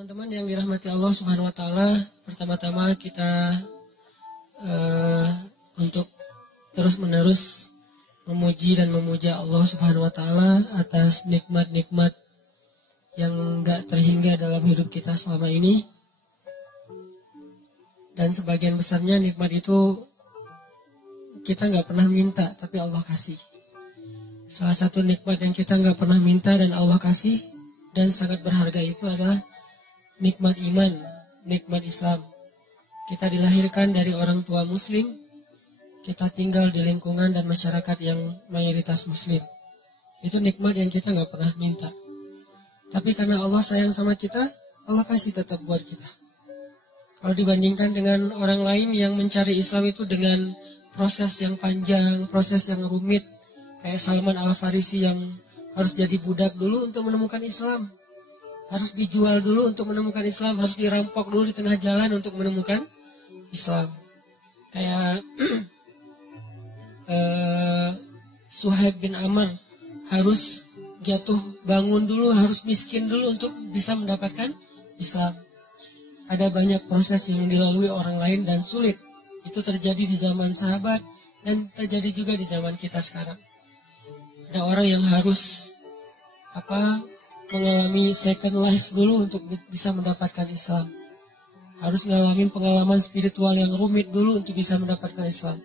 Teman-teman yang dirahmati Allah Subhanahu wa taala, pertama-tama kita untuk terus-menerus memuji dan memuja Allah Subhanahu wa taala atas nikmat-nikmat yang enggak terhingga dalam hidup kita selama ini. Dan sebagian besarnya nikmat itu kita enggak pernah minta, tapi Allah kasih. Salah satu nikmat yang kita enggak pernah minta dan Allah kasih dan sangat berharga itu adalah nikmat iman, nikmat Islam. Kita dilahirkan dari orang tua muslim, kita tinggal di lingkungan dan masyarakat yang mayoritas muslim. Itu nikmat yang kita nggak pernah minta. Tapi karena Allah sayang sama kita, Allah kasih tetap buat kita. Kalau dibandingkan dengan orang lain yang mencari Islam itu dengan proses yang panjang, proses yang rumit, kayak Salman Al-Farisi yang harus jadi budak dulu untuk menemukan Islam. Harus dijual dulu untuk menemukan Islam, harus dirampok dulu di tengah jalan untuk menemukan Islam. Kayak Suhaib bin Amr harus jatuh bangun dulu, harus miskin dulu untuk bisa mendapatkan Islam. Ada banyak proses yang dilalui orang lain dan sulit. Itu terjadi di zaman sahabat dan terjadi juga di zaman kita sekarang. Ada orang yang harus mengalami second life dulu untuk bisa mendapatkan Islam. Harus ngalamin pengalaman spiritual yang rumit dulu untuk bisa mendapatkan Islam.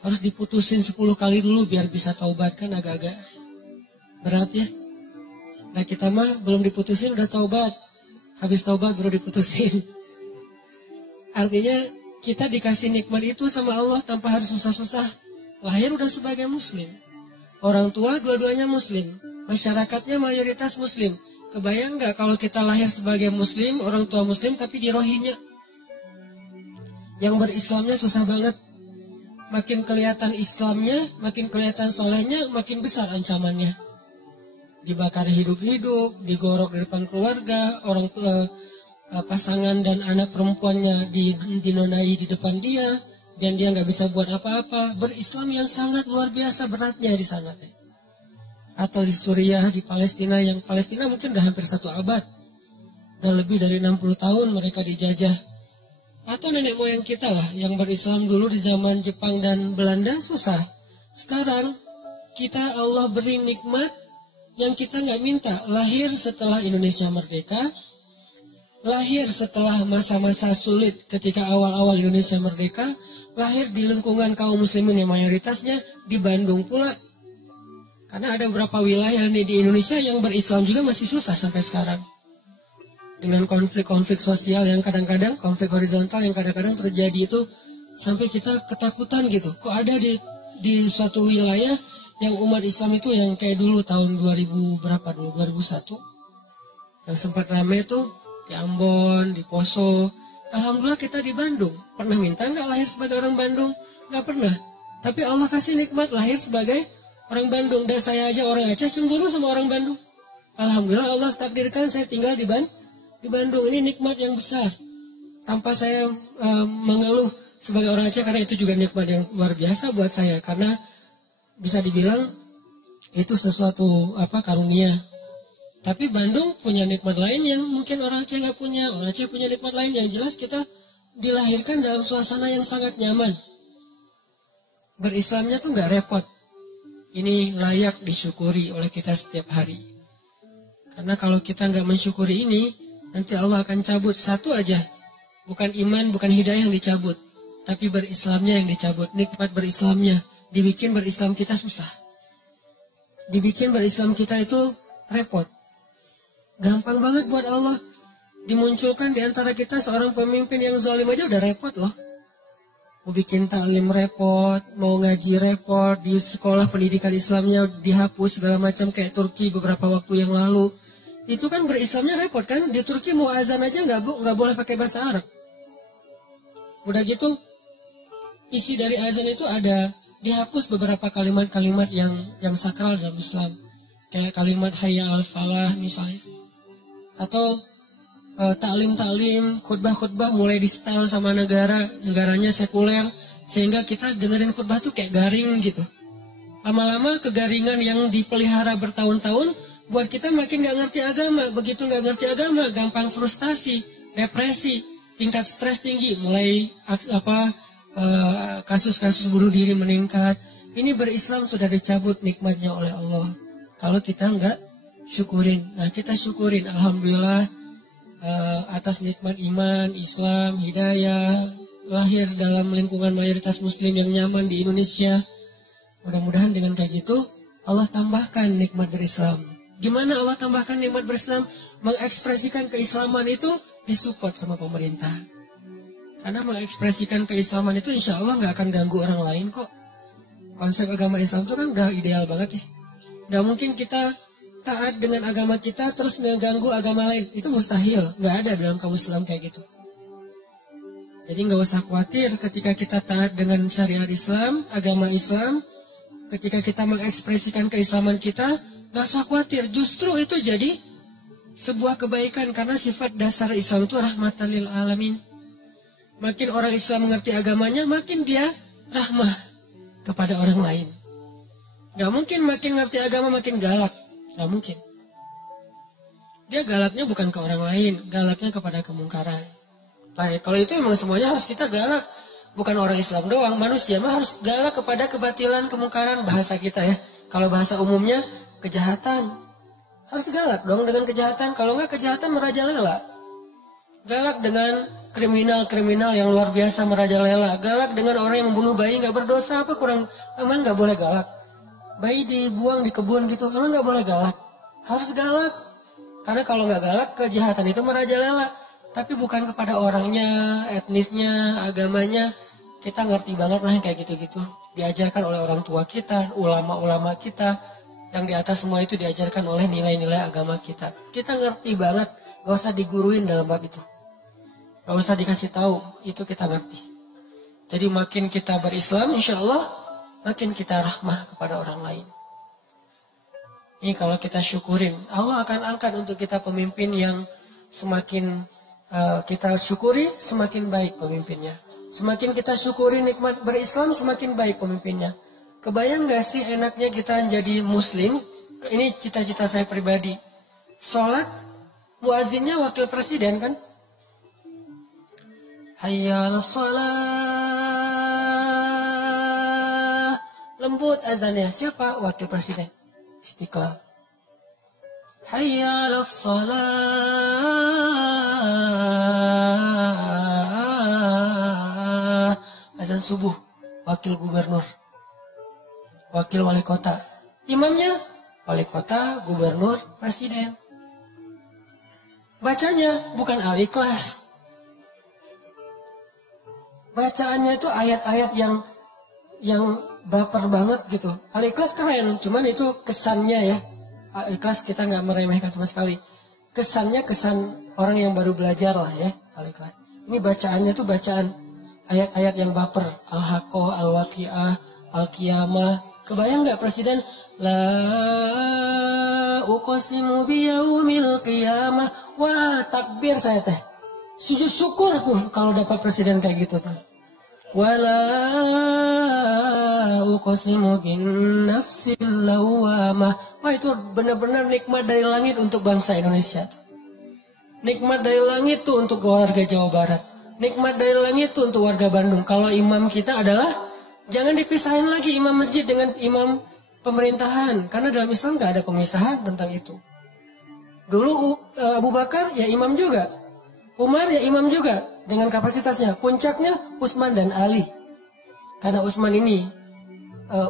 Harus diputusin 10 kali dulu biar bisa taubat, kan agak-agak berat ya. Nah kita mah belum diputusin udah taubat. Habis taubat baru diputusin. Artinya kita dikasih nikmat itu sama Allah tanpa harus susah-susah. Lahir udah sebagai muslim. Orang tua dua-duanya muslim. Masyarakatnya mayoritas muslim. Kebayang nggak kalau kita lahir sebagai muslim, orang tua muslim tapi di Rohingya? Yang berislamnya susah banget. Makin kelihatan Islamnya, makin kelihatan solehnya, makin besar ancamannya. Dibakar hidup-hidup, digorok di depan keluarga, orang pasangan dan anak perempuannya dinonai di depan dia, dan dia nggak bisa buat apa-apa. Berislam yang sangat luar biasa beratnya di sana. Atau di Suriah, di Palestina, yang Palestina mungkin udah hampir 1 abad. Dan lebih dari 60 tahun mereka dijajah. Atau nenek moyang kita lah, yang berislam dulu di zaman Jepang dan Belanda, susah. Sekarang, kita Allah beri nikmat yang kita nggak minta. Lahir setelah Indonesia merdeka, lahir setelah masa-masa sulit ketika awal-awal Indonesia merdeka, lahir di lingkungan kaum muslimin yang mayoritasnya di Bandung pula. Karena ada beberapa wilayah di Indonesia yang berislam juga masih susah sampai sekarang. Dengan konflik-konflik sosial yang kadang-kadang, konflik horizontal yang kadang-kadang terjadi itu sampai kita ketakutan gitu. Kok ada di suatu wilayah yang umat Islam itu yang kayak dulu tahun 2001. Yang sempat ramai tuh di Ambon, di Poso. Alhamdulillah kita di Bandung. Pernah minta nggak lahir sebagai orang Bandung? Nggak pernah. Tapi Allah kasih nikmat lahir sebagai orang Bandung. Dan saya aja orang Aceh cemburu sama orang Bandung. Alhamdulillah Allah takdirkan saya tinggal di Bandung. Ini nikmat yang besar. Tanpa saya mengeluh sebagai orang Aceh, karena itu juga nikmat yang luar biasa buat saya. Karena bisa dibilang itu sesuatu karunia. Tapi Bandung punya nikmat lain yang mungkin orang Aceh nggak punya. Orang Aceh punya nikmat lain yang jelas kita dilahirkan dalam suasana yang sangat nyaman. Berislamnya tuh nggak repot. Ini layak disyukuri oleh kita setiap hari. Karena kalau kita nggak mensyukuri ini, nanti Allah akan cabut satu aja. Bukan iman, bukan hidayah yang dicabut. Tapi berislamnya yang dicabut. Nikmat berislamnya. Dibikin berislam kita susah. Dibikin berislam kita itu repot. Gampang banget buat Allah. Dimunculkan di antara kita seorang pemimpin yang zalim aja udah repot loh. Mau bikin taklim repot, mau ngaji repot, di sekolah pendidikan Islamnya dihapus segala macam kayak Turki beberapa waktu yang lalu. Itu kan berislamnya repot kan? Di Turki mau azan aja nggak boleh pakai bahasa Arab. Udah gitu, isi dari azan itu ada dihapus beberapa kalimat-kalimat yang sakral dalam Islam. Kayak kalimat hayya al-falah misalnya. Atau taklim-taklim, khutbah-khutbah mulai di-style sama negaranya sekuler, sehingga kita dengerin khutbah tuh kayak garing gitu. Lama-lama kegaringan yang dipelihara bertahun-tahun buat kita makin nggak ngerti agama. Begitu nggak ngerti agama, gampang frustasi, depresi, tingkat stres tinggi, mulai kasus-kasus bunuh diri meningkat. Ini berislam sudah dicabut nikmatnya oleh Allah. Kalau kita nggak syukurin, nah kita syukurin, alhamdulillah atas nikmat iman, Islam, hidayah, lahir dalam lingkungan mayoritas Muslim yang nyaman di Indonesia. Mudah-mudahan dengan kayak gitu Allah tambahkan nikmat berislam. Gimana Allah tambahkan nikmat berislam? Mengekspresikan keislaman itu disupport sama pemerintah. Karena mengekspresikan keislaman itu insya Allah nggak akan ganggu orang lain kok. Konsep agama Islam itu kan udah ideal banget ya. Nggak mungkin kita taat dengan agama kita terus ngeganggu agama lain. Itu mustahil. Nggak ada dalam kamus Islam kayak gitu. Jadi nggak usah khawatir ketika kita taat dengan syariat Islam, agama Islam. Ketika kita mengekspresikan keislaman kita, nggak usah khawatir. Justru itu jadi sebuah kebaikan. Karena sifat dasar Islam itu rahmatan lil alamin. Makin orang Islam mengerti agamanya, makin dia rahmah kepada orang lain. Nggak mungkin makin ngerti agama makin galak. Nggak mungkin. Dia galaknya bukan ke orang lain, galaknya kepada kemungkaran. Baik, kalau itu memang semuanya harus kita galak. Bukan orang Islam doang, manusia mah harus galak kepada kebatilan, kemungkaran, bahasa kita ya. Kalau bahasa umumnya, kejahatan. Harus galak dong dengan kejahatan. Kalau nggak kejahatan merajalela. Galak dengan kriminal-kriminal yang luar biasa merajalela. Galak dengan orang yang membunuh bayi nggak berdosa, apa kurang, emang nggak boleh galak. Bayi dibuang di kebun gitu, emang nggak boleh galak. Harus galak. Karena kalau nggak galak, kejahatan itu merajalela. Tapi bukan kepada orangnya, etnisnya, agamanya. Kita ngerti banget lah yang kayak gitu-gitu. Diajarkan oleh orang tua kita, ulama-ulama kita. Yang di atas semua itu diajarkan oleh nilai-nilai agama kita. Kita ngerti banget, gak usah diguruin dalam bab itu. Gak usah dikasih tahu, itu kita ngerti. Jadi makin kita berislam, insya Allah, makin kita rahmah kepada orang lain. Ini kalau kita syukurin, Allah akan angkat untuk kita pemimpin yang semakin kita syukuri, semakin baik pemimpinnya. Semakin kita syukuri nikmat berislam, semakin baik pemimpinnya. Kebayang gak sih enaknya kita jadi muslim? Ini cita-cita saya pribadi. Sholat, muazzinnya wakil presiden kan? Hayya 'alas shalah. Lembut azannya. Siapa? Wakil presiden. Istiqlal. Hayya 'alas shalah. Azan subuh. Wakil gubernur. Wakil wali kota. Imamnya wali kota, gubernur, presiden. Bacanya bukan Al-Ikhlas. Bacaannya itu ayat-ayat yang baper banget gitu. Al-Ikhlas keren, cuman itu kesannya ya. Al-Ikhlas kita nggak meremehkan sama sekali. Kesannya kesan orang yang baru belajar lah ya, Al-Ikhlas. Ini bacaannya tuh bacaan ayat-ayat yang baper. Al-Haqqah, Al-Waqi'ah, Al-Qiyamah. Kebayang nggak presiden? La uqsimu biyaumil qiyamah. Wah, takbir saya teh. Sujud syukur tuh kalau dapat presiden kayak gitu tuh. Wala uqsimu bin nafsil lawamah. Wah, itu benar-benar nikmat dari langit untuk bangsa Indonesia. Nikmat dari langit tuh untuk warga Jawa Barat. Nikmat dari langit tuh untuk warga Bandung. Kalau imam kita adalah, jangan dipisahin lagi imam masjid dengan imam pemerintahan. Karena dalam Islam gak ada pemisahan tentang itu. Dulu Abu Bakar ya imam juga. Umar ya imam juga. Dengan kapasitasnya. Puncaknya Utsman dan Ali. Karena Utsman ini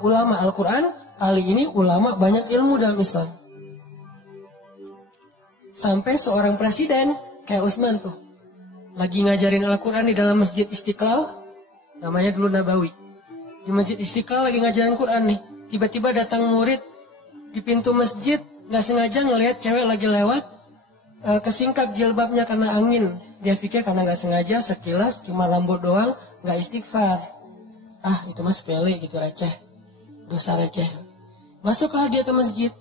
ulama Al-Quran. Ali ini ulama banyak ilmu dalam Islam. Sampai seorang presiden kayak Utsman tuh. Lagi ngajarin Al-Quran di dalam Masjid Istiqlal. Namanya dulu Nabawi. Di Masjid Istiqlal lagi ngajarin Quran nih. Tiba-tiba datang murid di pintu masjid. Gak sengaja ngelihat cewek lagi lewat. Kesingkap jilbabnya karena angin. Dia pikir karena gak sengaja sekilas cuma rambut doang. Gak istighfar. Ah itu mah sepele gitu, receh. Dosa receh. Masuklah dia ke masjid.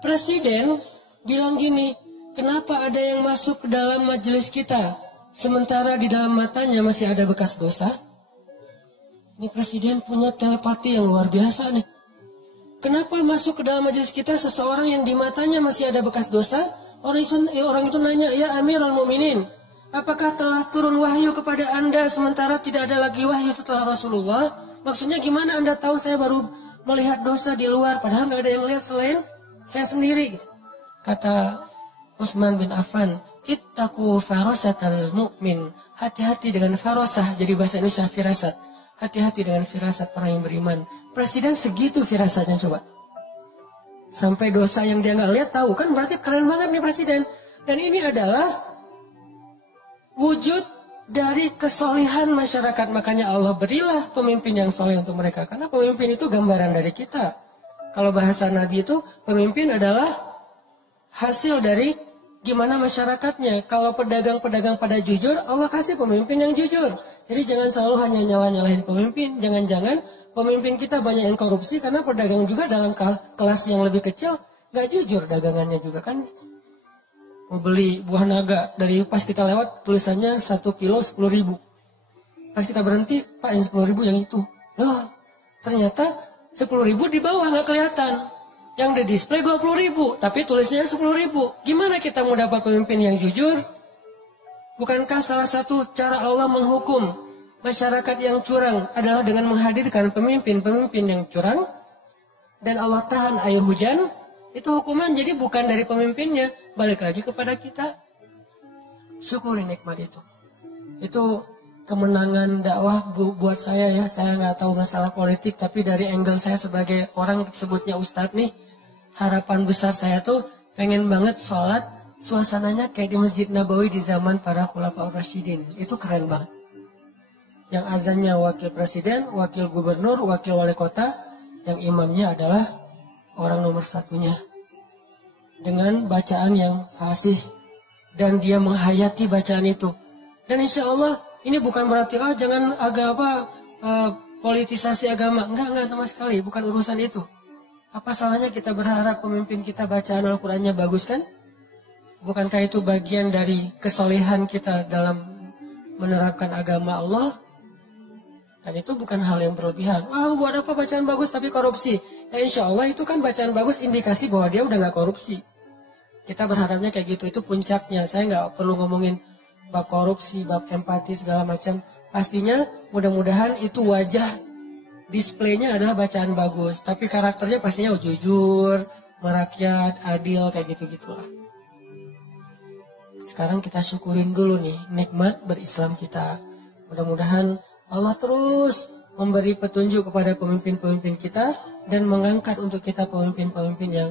Presiden bilang gini. Kenapa ada yang masuk ke dalam majelis kita? Sementara di dalam matanya masih ada bekas dosa. Ini presiden punya telepati yang luar biasa nih. Kenapa masuk ke dalam majelis kita seseorang yang di matanya masih ada bekas dosa? Orang itu nanya, ya Amirul Mukminin, apakah telah turun wahyu kepada Anda sementara tidak ada lagi wahyu setelah Rasulullah? Maksudnya gimana Anda tahu saya baru melihat dosa di luar, padahal nggak ada yang lihat selain saya sendiri. Gitu. Kata Utsman bin Affan, ittaqu farasatal mu'min. Hati-hati dengan farasah, jadi bahasa Indonesia firasat. Hati-hati dengan firasat orang yang beriman. Presiden segitu firasatnya coba. Sampai dosa yang dia nggak lihat tahu, kan berarti keren banget nih presiden. Dan ini adalah wujud dari kesolehan masyarakat. Makanya Allah berilah pemimpin yang soleh untuk mereka. Karena pemimpin itu gambaran dari kita. Kalau bahasa Nabi itu, pemimpin adalah hasil dari gimana masyarakatnya. Kalau pedagang-pedagang pada jujur, Allah kasih pemimpin yang jujur. Jadi jangan selalu hanya nyalahin pemimpin. Jangan-jangan pemimpin kita banyak yang korupsi karena pedagang juga dalam kelas yang lebih kecil nggak jujur dagangannya juga kan. Mau beli buah naga dari pas kita lewat tulisannya 1 kilo 10.000. Pas kita berhenti, Pak yang 10.000 yang itu. Loh, ternyata 10.000 di bawah nggak kelihatan. Yang di display 20.000, tapi tulisnya 10.000. Gimana kita mau dapat pemimpin yang jujur? Bukankah salah satu cara Allah menghukum masyarakat yang curang adalah dengan menghadirkan pemimpin-pemimpin yang curang? Dan Allah tahan air hujan, itu hukuman jadi bukan dari pemimpinnya, balik lagi kepada kita. Syukuri nikmat itu. Itu kemenangan dakwah buat saya ya. Saya nggak tahu masalah politik, tapi dari angle saya sebagai orang sebutnya ustadz nih, harapan besar saya tuh pengen banget sholat suasananya kayak di Masjid Nabawi di zaman para Khulafaur Rasyidin. Itu keren banget. Yang azannya wakil presiden, wakil gubernur, wakil wali kota, yang imamnya adalah orang nomor satunya. Dengan bacaan yang fasih. Dan dia menghayati bacaan itu. Dan insya Allah ini bukan berarti jangan politisasi agama. Enggak sama sekali. Bukan urusan itu. Apa salahnya kita berharap pemimpin kita bacaan Al-Qurannya bagus kan? Bukankah itu bagian dari kesolehan kita dalam menerapkan agama Allah? Dan itu bukan hal yang berlebihan. Buat apa bacaan bagus tapi korupsi? Ya insya Allah itu kan bacaan bagus indikasi bahwa dia udah gak korupsi. Kita berharapnya kayak gitu. Itu puncaknya. Saya gak perlu ngomongin bab korupsi, bab empati segala macam. Pastinya mudah-mudahan itu wajah displaynya adalah bacaan bagus. Tapi karakternya pastinya jujur, merakyat, adil, kayak gitu-gitulah. Sekarang kita syukurin dulu nih nikmat berislam kita. Mudah-mudahan Allah terus memberi petunjuk kepada pemimpin-pemimpin kita dan mengangkat untuk kita pemimpin-pemimpin yang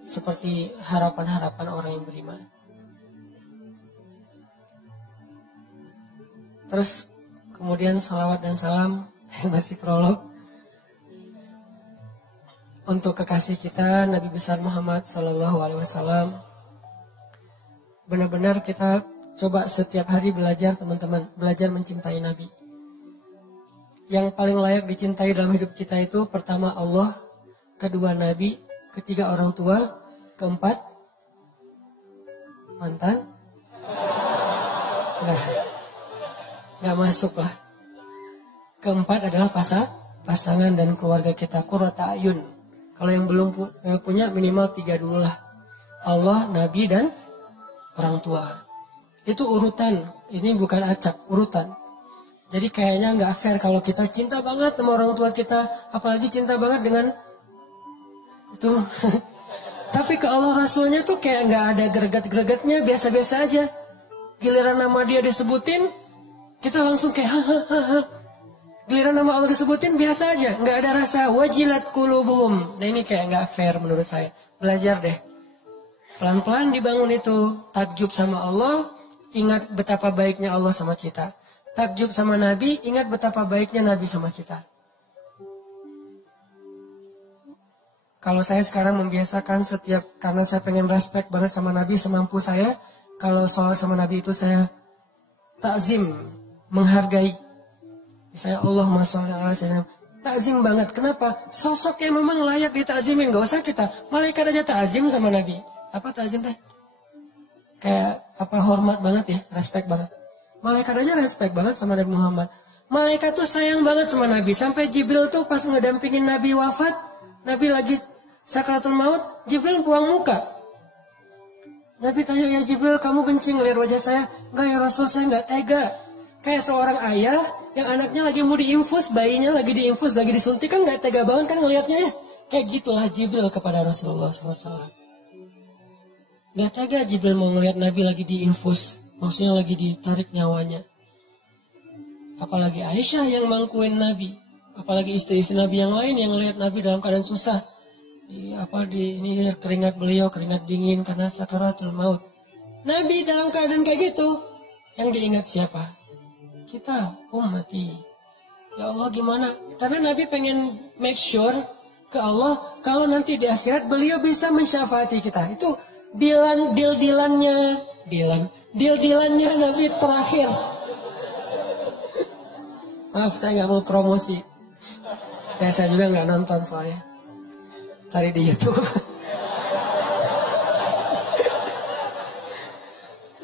seperti harapan-harapan orang yang beriman. Terus kemudian salawat dan salam masih prolog untuk kekasih kita Nabi besar Muhammad SAW. Benar-benar kita coba setiap hari belajar teman-teman, belajar mencintai Nabi. Yang paling layak dicintai dalam hidup kita itu pertama Allah, kedua Nabi, ketiga orang tua, keempat mantan. Nggak masuk lah. Keempat adalah pasangan dan keluarga kita, qurrata ayun. Kalau yang belum punya minimal 3 dulu lah. Allah, Nabi, dan orang tua. Itu urutan. Ini bukan acak, urutan. Jadi kayaknya nggak fair kalau kita cinta banget sama orang tua kita. Apalagi cinta banget dengan itu. Tapi ke Allah Rasulnya tuh kayak nggak ada greget-gregetnya. Biasa-biasa aja. Giliran nama dia disebutin, kita langsung kayak hahaha. Giliran nama Allah disebutin biasa aja. Nggak ada rasa wajilat qulubuhum. Nah ini kayak nggak fair menurut saya. Belajar deh. Pelan-pelan dibangun itu. Takjub sama Allah. Ingat betapa baiknya Allah sama kita. Takjub sama Nabi. Ingat betapa baiknya Nabi sama kita. Kalau saya sekarang membiasakan setiap. Karena saya pengen respect banget sama Nabi semampu saya. Kalau sholat sama Nabi itu saya takzim. Menghargai. Misalnya Allahumma sholli ala sayyidina. Takzim banget. Kenapa? Sosoknya memang layak ditakzimin. Gak usah kita. Malaikat aja takzim sama Nabi. Apa takzim teh? Kayak hormat banget ya. Respect banget. Malaikat aja respect banget sama Nabi Muhammad. Malaikat tuh sayang banget sama Nabi. Sampai Jibril tuh pas ngedampingin Nabi wafat. Nabi lagi sakaratul maut, Jibril buang muka. Nabi tanya, ya Jibril, kamu benci ngeliat wajah saya? Enggak ya Rasul, saya enggak tega. Kayak seorang ayah yang anaknya lagi mau diinfus, bayinya lagi diinfus, lagi disuntik, kan enggak tega banget kan ngelihatnya ya. Kayak gitulah Jibril kepada Rasulullah SAW. Enggak tega Jibril mau ngelihat Nabi lagi diinfus, maksudnya lagi ditarik nyawanya. Apalagi Aisyah yang mangkuin Nabi, apalagi istri-istri Nabi yang lain yang ngelihat Nabi dalam keadaan susah. Ini keringat beliau, keringat dingin karena sakaratul maut. Nabi dalam keadaan kayak gitu, yang diingat siapa? Kita, ummati. Ya Allah gimana? Karena Nabi pengen make sure ke Allah, kalau nanti di akhirat beliau bisa mensyafaati kita. Itu deal-dealannya Nabi terakhir. Maaf, saya nggak mau promosi. Ya, saya juga nggak nonton soalnya. Cari di YouTube.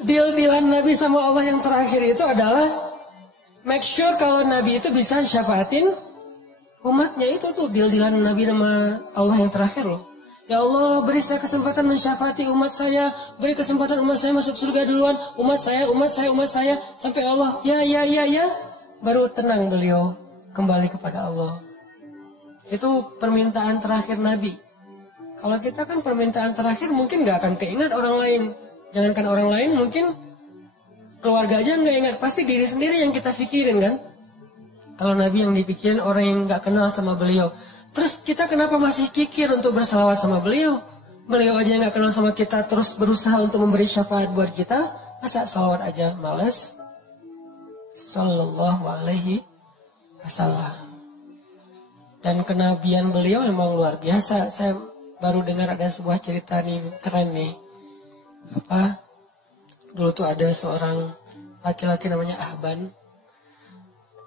Deal-dealan Nabi sama Allah yang terakhir itu adalah make sure kalau Nabi itu bisa syafaatin umatnya. Itu tuh deal-dealan Nabi sama Allah yang terakhir loh. Ya Allah, beri saya kesempatan mensyafaati umat saya, beri kesempatan umat saya masuk surga duluan, umat saya, sampai Allah, ya, baru tenang beliau kembali kepada Allah. Itu permintaan terakhir Nabi. Kalau kita kan permintaan terakhir mungkin gak akan keingat orang lain. Jangankan orang lain, mungkin keluarga aja gak ingat. Pasti diri sendiri yang kita pikirin kan. Kalau Nabi yang dipikirin orang yang gak kenal sama beliau. Terus kita kenapa masih kikir untuk bersalawat sama beliau? Beliau aja yang gak kenal sama kita terus berusaha untuk memberi syafaat buat kita. Masa salawat aja males? Sallallahu alaihi wasallam. Dan kenabian beliau memang luar biasa. Saya baru dengar ada sebuah cerita nih, keren nih. Dulu tuh ada seorang laki-laki namanya Ahban.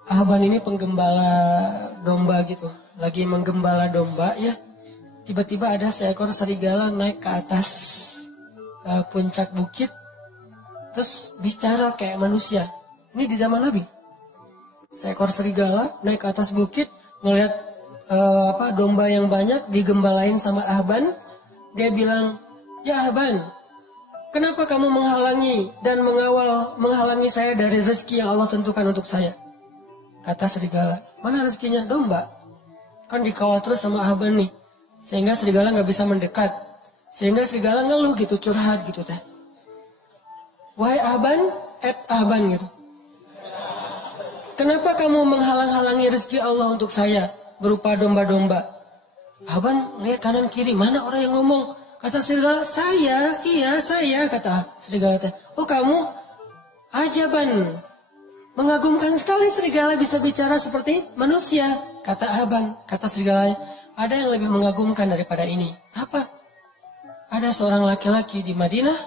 Ahban ini penggembala domba gitu. Lagi menggembala domba ya. Tiba-tiba ada seekor serigala naik ke atas puncak bukit. Terus bicara kayak manusia. Ini di zaman Nabi. Seekor serigala naik ke atas bukit, ngelihat domba yang banyak digembalain sama Ahban. Dia bilang, ya Ahban, kenapa kamu menghalangi dan menghalangi saya dari rezeki yang Allah tentukan untuk saya? Kata serigala, mana rezekinya? Domba. Kan dikawal terus sama Ahban nih, sehingga serigala nggak bisa mendekat. Sehingga serigala ngeluh gitu, curhat gitu teh. Wahai Ahban, Ahban gitu. Kenapa kamu menghalang-halangi rezeki Allah untuk saya? Berupa domba-domba. Ahban lihat kanan kiri, mana orang yang ngomong? Kata serigala, saya, kata serigala teh. Oh kamu, ajaban. Mengagumkan sekali serigala bisa bicara seperti manusia. Kata Ahban, kata serigala, ada yang lebih mengagumkan daripada ini. Apa? Ada seorang laki-laki di Madinah,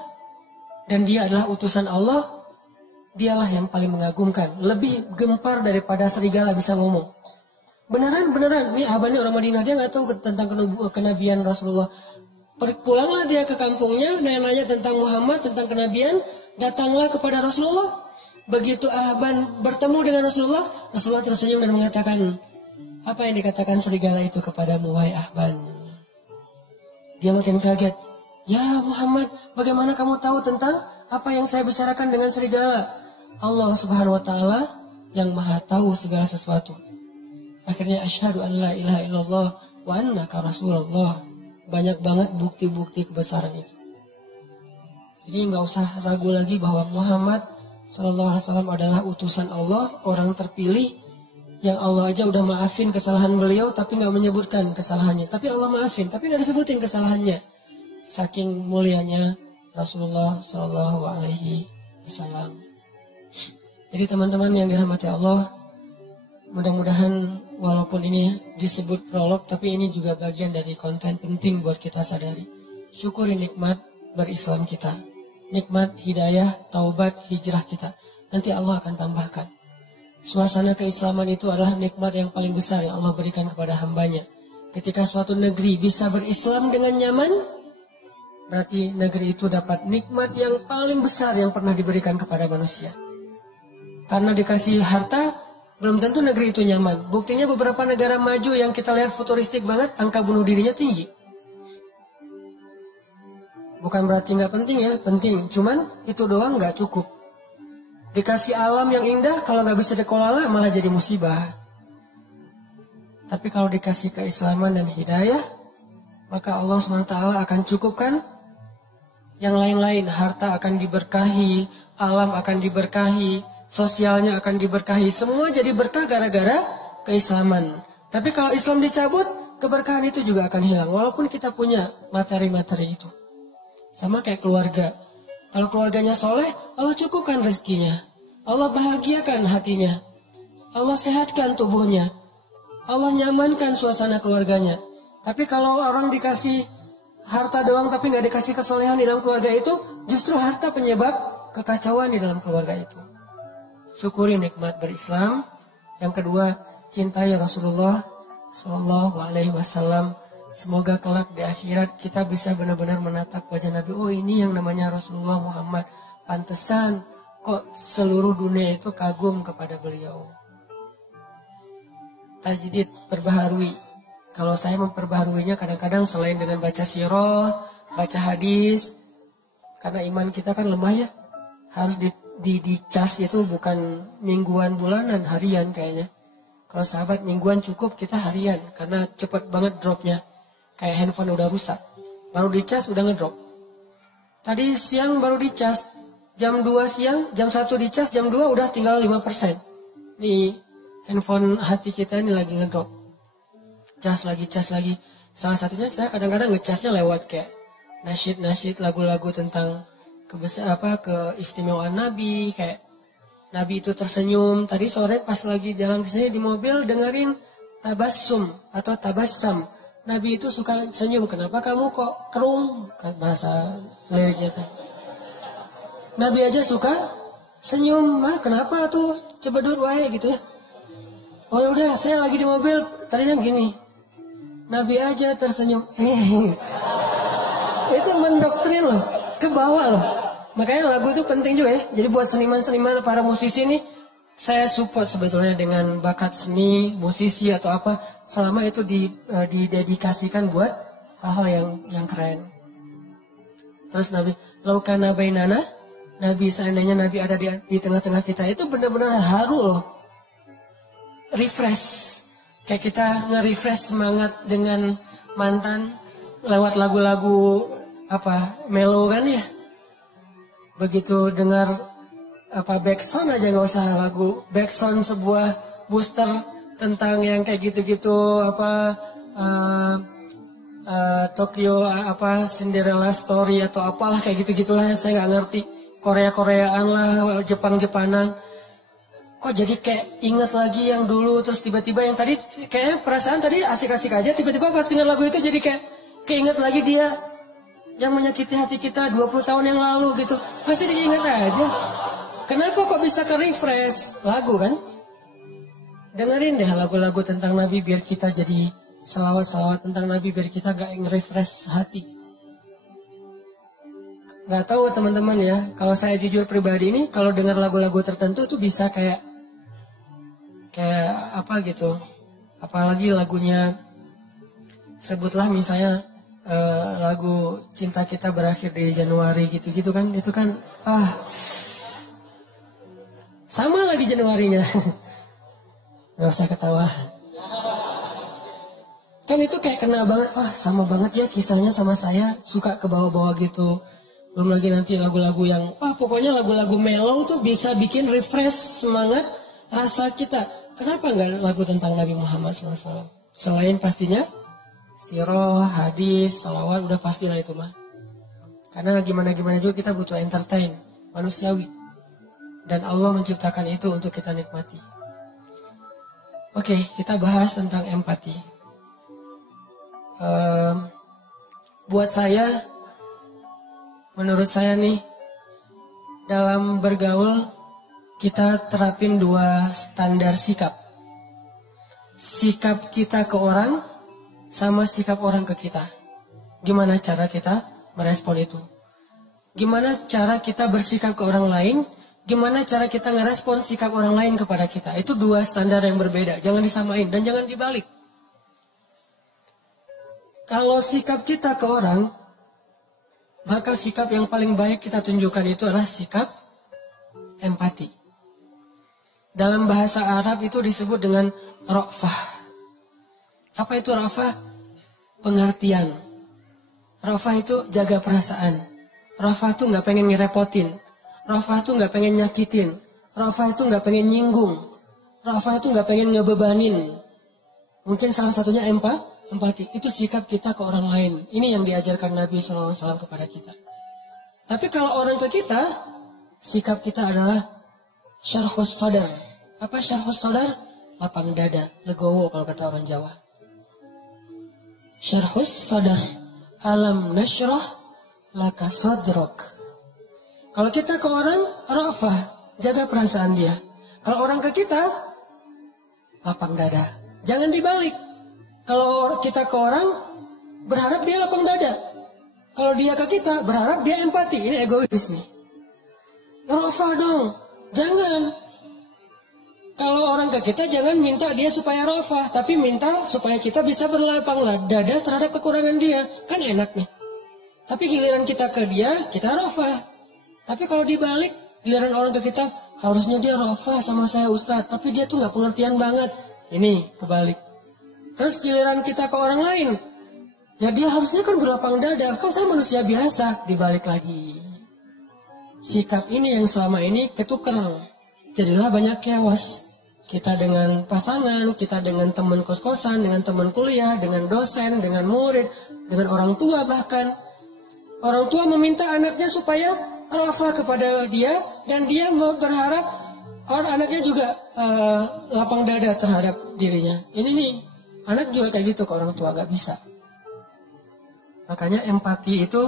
dan dia adalah utusan Allah. Dialah yang paling mengagumkan. Lebih gempar daripada serigala bisa ngomong. Beneran. Nih Ahban ini orang Madinah, dia nggak tahu tentang kenabian Rasulullah. Pulanglah dia ke kampungnya, nanya tentang Muhammad, tentang kenabian. Datanglah kepada Rasulullah. Begitu Ahban bertemu dengan Rasulullah, Rasulullah tersenyum dan mengatakan, apa yang dikatakan serigala itu kepadamu, wahai Ahban? Dia makin kaget. Ya Muhammad, bagaimana kamu tahu tentang apa yang saya bicarakan dengan serigala? Allah Subhanahu wa Ta'ala yang Maha tahu segala sesuatu. Akhirnya asyhadu an la ilaha illallah wa annaka rasulullah. Banyak banget bukti-bukti kebesaran itu. Jadi nggak usah ragu lagi bahwa Muhammad sallallahu alaihi wasallam adalah utusan Allah, orang terpilih yang Allah aja udah maafin kesalahan beliau tapi nggak menyebutkan kesalahannya. Tapi Allah maafin, tapi nggak disebutin kesalahannya. Saking mulianya Rasulullah sallallahu alaihi wasallam. Jadi teman-teman yang dirahmati Allah, mudah-mudahan walaupun ini disebut prolog, tapi ini juga bagian dari konten penting buat kita sadari. Syukuri nikmat berislam kita. Nikmat hidayah, taubat, hijrah kita. Nanti Allah akan tambahkan. Suasana keislaman itu adalah nikmat yang paling besar yang Allah berikan kepada hambanya. Ketika suatu negeri bisa berislam dengan nyaman, berarti negeri itu dapat nikmat yang paling besar yang pernah diberikan kepada manusia. Karena dikasih harta, Belum tentu negeri itu nyaman. Buktinya beberapa negara maju yang kita lihat futuristik banget, angka bunuh dirinya tinggi. Bukan berarti nggak penting ya, penting. Cuman itu doang nggak cukup. Dikasih alam yang indah, kalau nggak bisa dikelola malah jadi musibah. Tapi kalau dikasih keislaman dan hidayah, maka Allah SWT akan cukupkan yang lain-lain. Harta akan diberkahi, alam akan diberkahi, sosialnya akan diberkahi. Semua jadi berkah gara-gara keislaman. Tapi kalau Islam dicabut, keberkahan itu juga akan hilang. Walaupun kita punya materi-materi itu. Sama kayak keluarga. Kalau keluarganya soleh, Allah cukupkan rezekinya. Allah bahagiakan hatinya. Allah sehatkan tubuhnya. Allah nyamankan suasana keluarganya. Tapi kalau orang dikasih harta doang tapi nggak dikasih kesolehan di dalam keluarga itu, justru harta penyebab kekacauan di dalam keluarga itu. Syukuri nikmat berislam. Yang kedua, cintai Rasulullah Sallallahu Alaihi Wasallam. Semoga kelak di akhirat kita bisa benar-benar menatap wajah Nabi. Oh, ini yang namanya Rasulullah Muhammad. Pantesan kok seluruh dunia itu kagum kepada beliau. Tajdid, perbaharui. Kalau saya memperbaharuinya kadang-kadang selain dengan baca sirah, baca hadis. Karena iman kita kan lemah ya. Harus di charge itu bukan mingguan, bulanan, harian kayaknya. Kalau sahabat mingguan cukup, kita harian. Karena cepat banget dropnya. Kayak handphone udah rusak. Baru di charge udah ngedrop. Tadi siang baru di charge. Jam 2 siang, jam 1 di charge, jam 2 udah tinggal 5%. Nih. Handphone hati kita ini lagi ngedrop. Cas lagi. Salah satunya saya kadang-kadang ngecasnya lewat kayak nasyid lagu-lagu tentang keistimewaan Nabi. Kayak Nabi itu tersenyum. Tadi sore pas lagi jalan ke sini di mobil dengerin tabassum atau tabassam. Nabi itu suka senyum. Kenapa kamu kok kerung? Bahasa liriknya tuh. Nabi aja suka senyum. Kenapa tuh? Coba dulu wae gitu ya. Oh udah, saya lagi di mobil, tadinya gini. Nabi aja tersenyum. Itu mendoktrin loh, ke bawah loh. Makanya lagu itu penting juga ya. Jadi buat seniman-seniman, para musisi ini, saya support sebetulnya dengan bakat seni, musisi atau apa. Selama itu didedikasikan buat hal-hal yang keren. Terus Nabi, laukana bainana, Nabi seandainya Nabi ada di tengah-tengah kita, itu benar-benar haru loh. Refresh. Kayak kita nge-refresh semangat dengan mantan lewat lagu-lagu melo kan ya. Begitu dengar backsound aja nggak usah lagu. Backsound sebuah booster tentang yang kayak gitu-gitu Tokyo Cinderella Story atau apalah kayak gitu-gitulah, saya nggak ngerti. Korea-Koreaan lah, Jepang-Jepanan. Kok jadi kayak ingat lagi yang dulu, terus tiba-tiba yang tadi kayaknya perasaan tadi asik-asik aja, tiba-tiba pas dengar lagu itu jadi kayak keinget lagi dia yang menyakiti hati kita 20 tahun yang lalu gitu. Masih diingat aja. Kenapa kok bisa ke refresh lagu kan? Dengerin deh lagu-lagu tentang Nabi biar kita jadi selawat-selawat tentang Nabi biar kita gak nge-refresh hati. Gak tahu teman-teman ya, kalau saya jujur pribadi ini, kalau dengar lagu-lagu tertentu itu bisa kayak apa gitu. Apalagi lagunya, sebutlah misalnya lagu Cinta Kita Berakhir di Januari gitu-gitu kan. Itu kan, sama lagi Januarinya. Gak usah ketawa. Kan itu kayak kena banget, sama banget ya kisahnya sama saya, suka ke bawah-bawah gitu. Belum lagi nanti lagu-lagu yang, pokoknya lagu-lagu mellow tuh bisa bikin refresh semangat rasa kita. Kenapa enggak lagu tentang Nabi Muhammad SAW? Selain pastinya, sirah, hadis, salawat, udah pastilah itu mah. Karena gimana-gimana juga kita butuh entertain, manusiawi. Dan Allah menciptakan itu untuk kita nikmati. Oke, kita bahas tentang empati. Buat saya, menurut saya nih, dalam bergaul, kita terapin 2 standar sikap. Sikap kita ke orang, sama sikap orang ke kita. Gimana cara kita merespon itu? Gimana cara kita bersikap ke orang lain, gimana cara kita ngerespon sikap orang lain kepada kita. Itu dua standar yang berbeda. Jangan disamain dan jangan dibalik. Kalau sikap kita ke orang, maka sikap yang paling baik kita tunjukkan itu adalah sikap empati. Dalam bahasa Arab itu disebut dengan ra'fah. Apa itu ra'fah? Pengertian. Ra'fah itu jaga perasaan. Ra'fah itu nggak pengen ngerepotin. Ra'fah itu nggak pengen nyakitin. Ra'fah itu nggak pengen nyinggung. Ra'fah itu nggak pengen ngebebanin. Mungkin salah satunya empati. Itu sikap kita ke orang lain. Ini yang diajarkan Nabi SAW kepada kita. Tapi kalau orang ke kita, sikap kita adalah syarhus sadar. Apa syarhus sadar? Lapang dada, legowo kalau kata orang Jawa. Syarhus sadar. Alam nasyrah laka sadrak. Kalau kita ke orang, ra'fah, jaga perasaan dia. Kalau orang ke kita, lapang dada. Jangan dibalik. Kalau kita ke orang, berharap dia lapang dada. Kalau dia ke kita, berharap dia empati. Ini egois nih. Ra'fah dong. Jangan. Kalau orang ke kita, jangan minta dia supaya ra'fah. Tapi minta supaya kita bisa berlapang dada terhadap kekurangan dia. Kan enak nih. Tapi giliran kita ke dia, kita ra'fah. Tapi kalau dibalik, giliran orang ke kita, harusnya dia ra'fah sama saya Ustadz. Tapi dia tuh gak pengertian banget. Ini kebalik. Terus giliran kita ke orang lain, ya dia harusnya kan berlapang dada. Kan saya manusia biasa. Dibalik lagi. Sikap ini yang selama ini ketukar. Jadilah banyak chaos. Kita dengan pasangan, kita dengan teman kos-kosan, dengan teman kuliah, dengan dosen, dengan murid, dengan orang tua bahkan. Orang tua meminta anaknya supaya ra'fah kepada dia, dan dia berharap orang anaknya juga lapang dada terhadap dirinya. Ini nih, anak juga kayak gitu ke orang tua, gak bisa. Makanya empati itu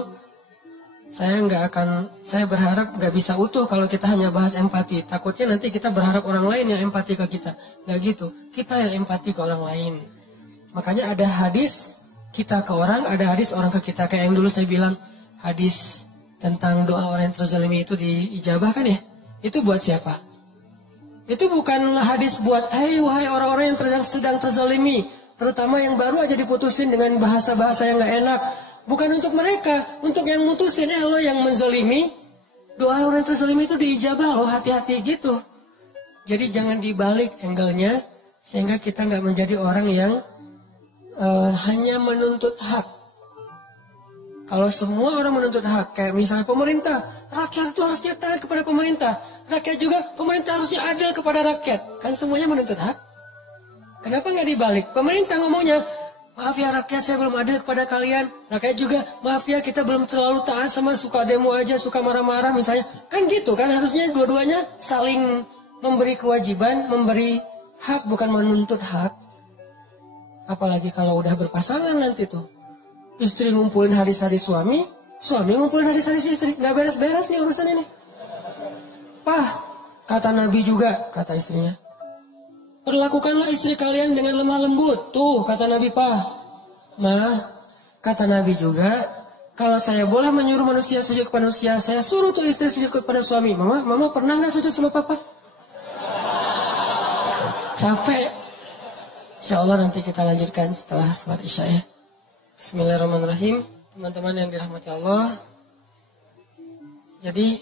saya berharap gak bisa utuh kalau kita hanya bahas empati. Takutnya nanti kita berharap orang lain yang empati ke kita. Gak gitu, kita yang empati ke orang lain. Makanya ada hadis kita ke orang, ada hadis orang ke kita. Kayak yang dulu saya bilang, hadis tentang doa orang yang terzalimi itu diijabah kan ya? Itu buat siapa? Itu bukan hadis buat, wahai orang-orang yang sedang terzalimi. Terutama yang baru aja diputusin dengan bahasa-bahasa yang gak enak. Bukan untuk mereka, untuk yang mutusin. Lo yang menzalimi, doa orang yang terzalimi itu diijabah loh, hati-hati gitu. Jadi jangan dibalik angle-nya, sehingga kita gak menjadi orang yang hanya menuntut hak. Kalau semua orang menuntut hak, kayak misalnya pemerintah, rakyat itu harusnya taat kepada pemerintah. Rakyat juga, pemerintah harusnya adil kepada rakyat. Kan semuanya menuntut hak. Kenapa nggak dibalik? Pemerintah ngomongnya, maaf ya rakyat saya belum adil kepada kalian. Rakyat juga, maaf ya kita belum terlalu taat sama suka demo aja, suka marah-marah misalnya. Kan gitu kan, harusnya dua-duanya saling memberi kewajiban, memberi hak bukan menuntut hak. Apalagi kalau udah berpasangan nanti tuh. Istri ngumpulin hadis-hadis suami ngumpulin hadis-hadis istri. Nggak beres-beres nih urusan ini. Pah, kata Nabi juga, kata istrinya. Perlakukanlah istri kalian dengan lemah lembut. Tuh, kata Nabi, Pah. Mah, kata Nabi juga, kalau saya boleh menyuruh manusia sujud kepada manusia, saya suruh tuh istri sujud kepada suami. Mama pernah nggak sujud sama papa? Capek. Insya Allah nanti kita lanjutkan setelah sholat isya ya. Bismillahirrahmanirrahim. Teman-teman yang dirahmati Allah. Jadi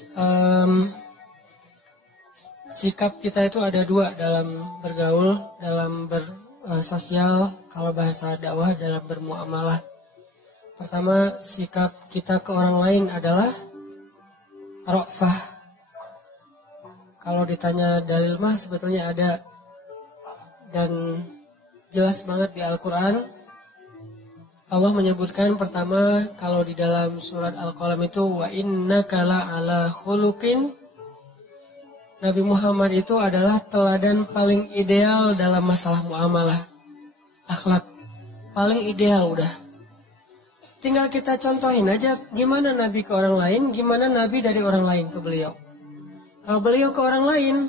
sikap kita itu ada dua dalam bergaul, dalam bersosial, kalau bahasa dakwah dalam bermuamalah. Pertama, sikap kita ke orang lain adalah ra'fah. Kalau ditanya dalil mah sebetulnya ada, dan jelas banget di Al-Quran. Allah menyebutkan pertama, kalau di dalam surat Al-Qalam itu, wa innaka la'ala khuluqin. Nabi Muhammad itu adalah teladan paling ideal dalam masalah muamalah. Akhlak paling ideal udah. Tinggal kita contohin aja gimana Nabi ke orang lain, gimana Nabi dari orang lain ke beliau. Kalau beliau ke orang lain,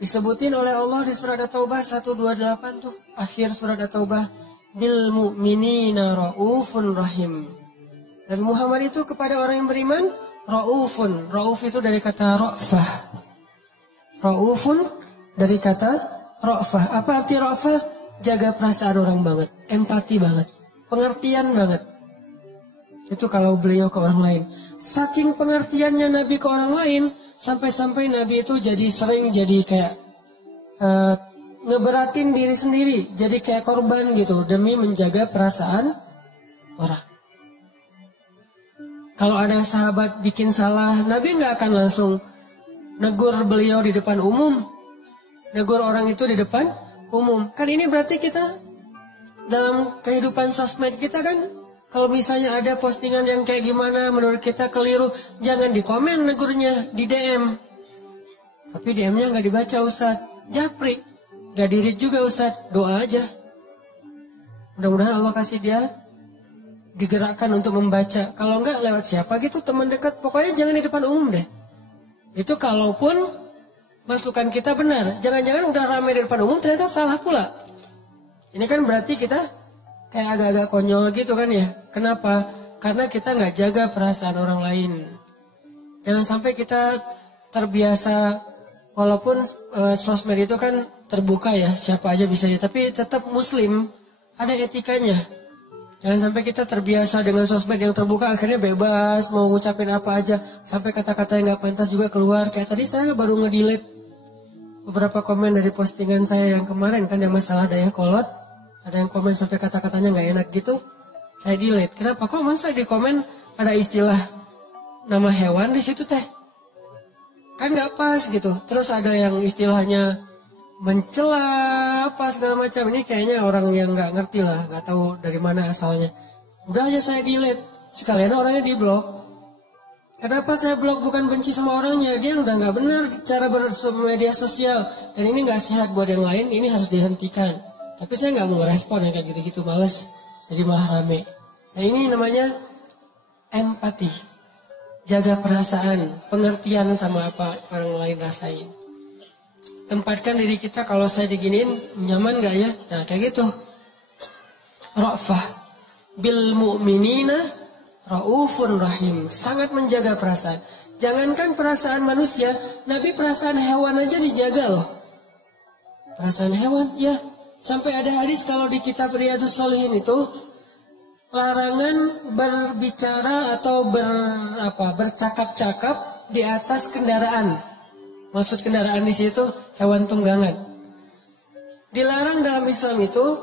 disebutin oleh Allah di surat At-Taubah 128 tuh, akhir surat At-Taubah. Bil mu'minina ra'ufun rahim. Dan Muhammad itu kepada orang yang beriman ra'ufun. Ra'uf itu dari kata ra'fah. Raufun dari kata ra'fah. Apa arti ra'fah? Jaga perasaan orang banget, empati banget, pengertian banget. Itu kalau beliau ke orang lain. Saking pengertiannya Nabi ke orang lain, sampai-sampai Nabi itu jadi sering jadi kayak ngeberatin diri sendiri, jadi kayak korban gitu demi menjaga perasaan orang. Kalau ada sahabat bikin salah, Nabi nggak akan langsung negur beliau di depan umum, negur orang itu di depan umum. Kan ini berarti kita dalam kehidupan sosmed kita kan, kalau misalnya ada postingan yang kayak gimana menurut kita keliru, jangan di komen negurnya, di DM. Tapi DM-nya nggak dibaca Ustadz, japri, nggak dirit juga Ustadz, doa aja. Mudah-mudahan Allah kasih dia digerakkan untuk membaca. Kalau enggak lewat siapa gitu, teman dekat, pokoknya jangan di depan umum deh. Itu kalaupun masukan kita benar, jangan-jangan udah ramai di depan umum ternyata salah pula. Ini kan berarti kita kayak agak-agak konyol gitu kan ya. Kenapa? Karena kita nggak jaga perasaan orang lain. Jangan sampai kita terbiasa, walaupun sosmed itu kan terbuka ya, siapa aja bisa ya, tapi tetap muslim, ada etikanya. Jangan sampai kita terbiasa dengan sosmed yang terbuka, akhirnya bebas, mau ngucapin apa aja, sampai kata-kata yang nggak pantas juga keluar. Kayak tadi saya baru nge-delete beberapa komen dari postingan saya yang kemarin kan, yang masalah daya kolot. Ada yang komen sampai kata-katanya nggak enak gitu, saya delete. Kenapa? Kok masa di komen ada istilah nama hewan di situ teh? Kan nggak pas gitu. Terus ada yang istilahnya mencela apa segala macam. Ini kayaknya orang yang nggak ngerti lah, nggak tahu dari mana asalnya. Udah aja saya delete. Sekalian orangnya di blok. Kenapa saya blok? Bukan benci sama orangnya, dia udah nggak benar cara bermedia sosial. Dan ini nggak sehat buat yang lain. Ini harus dihentikan. Tapi saya nggak mau respon yang kayak gitu-gitu, males. Jadi malah rame. Nah ini namanya empati. Jaga perasaan, pengertian sama apa orang lain rasain. Tempatkan diri kita, kalau saya diginiin, nyaman gak ya? Nah kayak gitu. Ra'fah. Bil mu'minina ra'ufun rahim. Sangat menjaga perasaan. Jangankan perasaan manusia, Nabi perasaan hewan aja dijaga loh. Perasaan hewan, ya. Sampai ada hadis kalau di kitab Riyadhus Shalihin itu, larangan berbicara atau bercakap-cakap di atas kendaraan. Maksud kendaraan di situ hewan tunggangan. Dilarang dalam Islam itu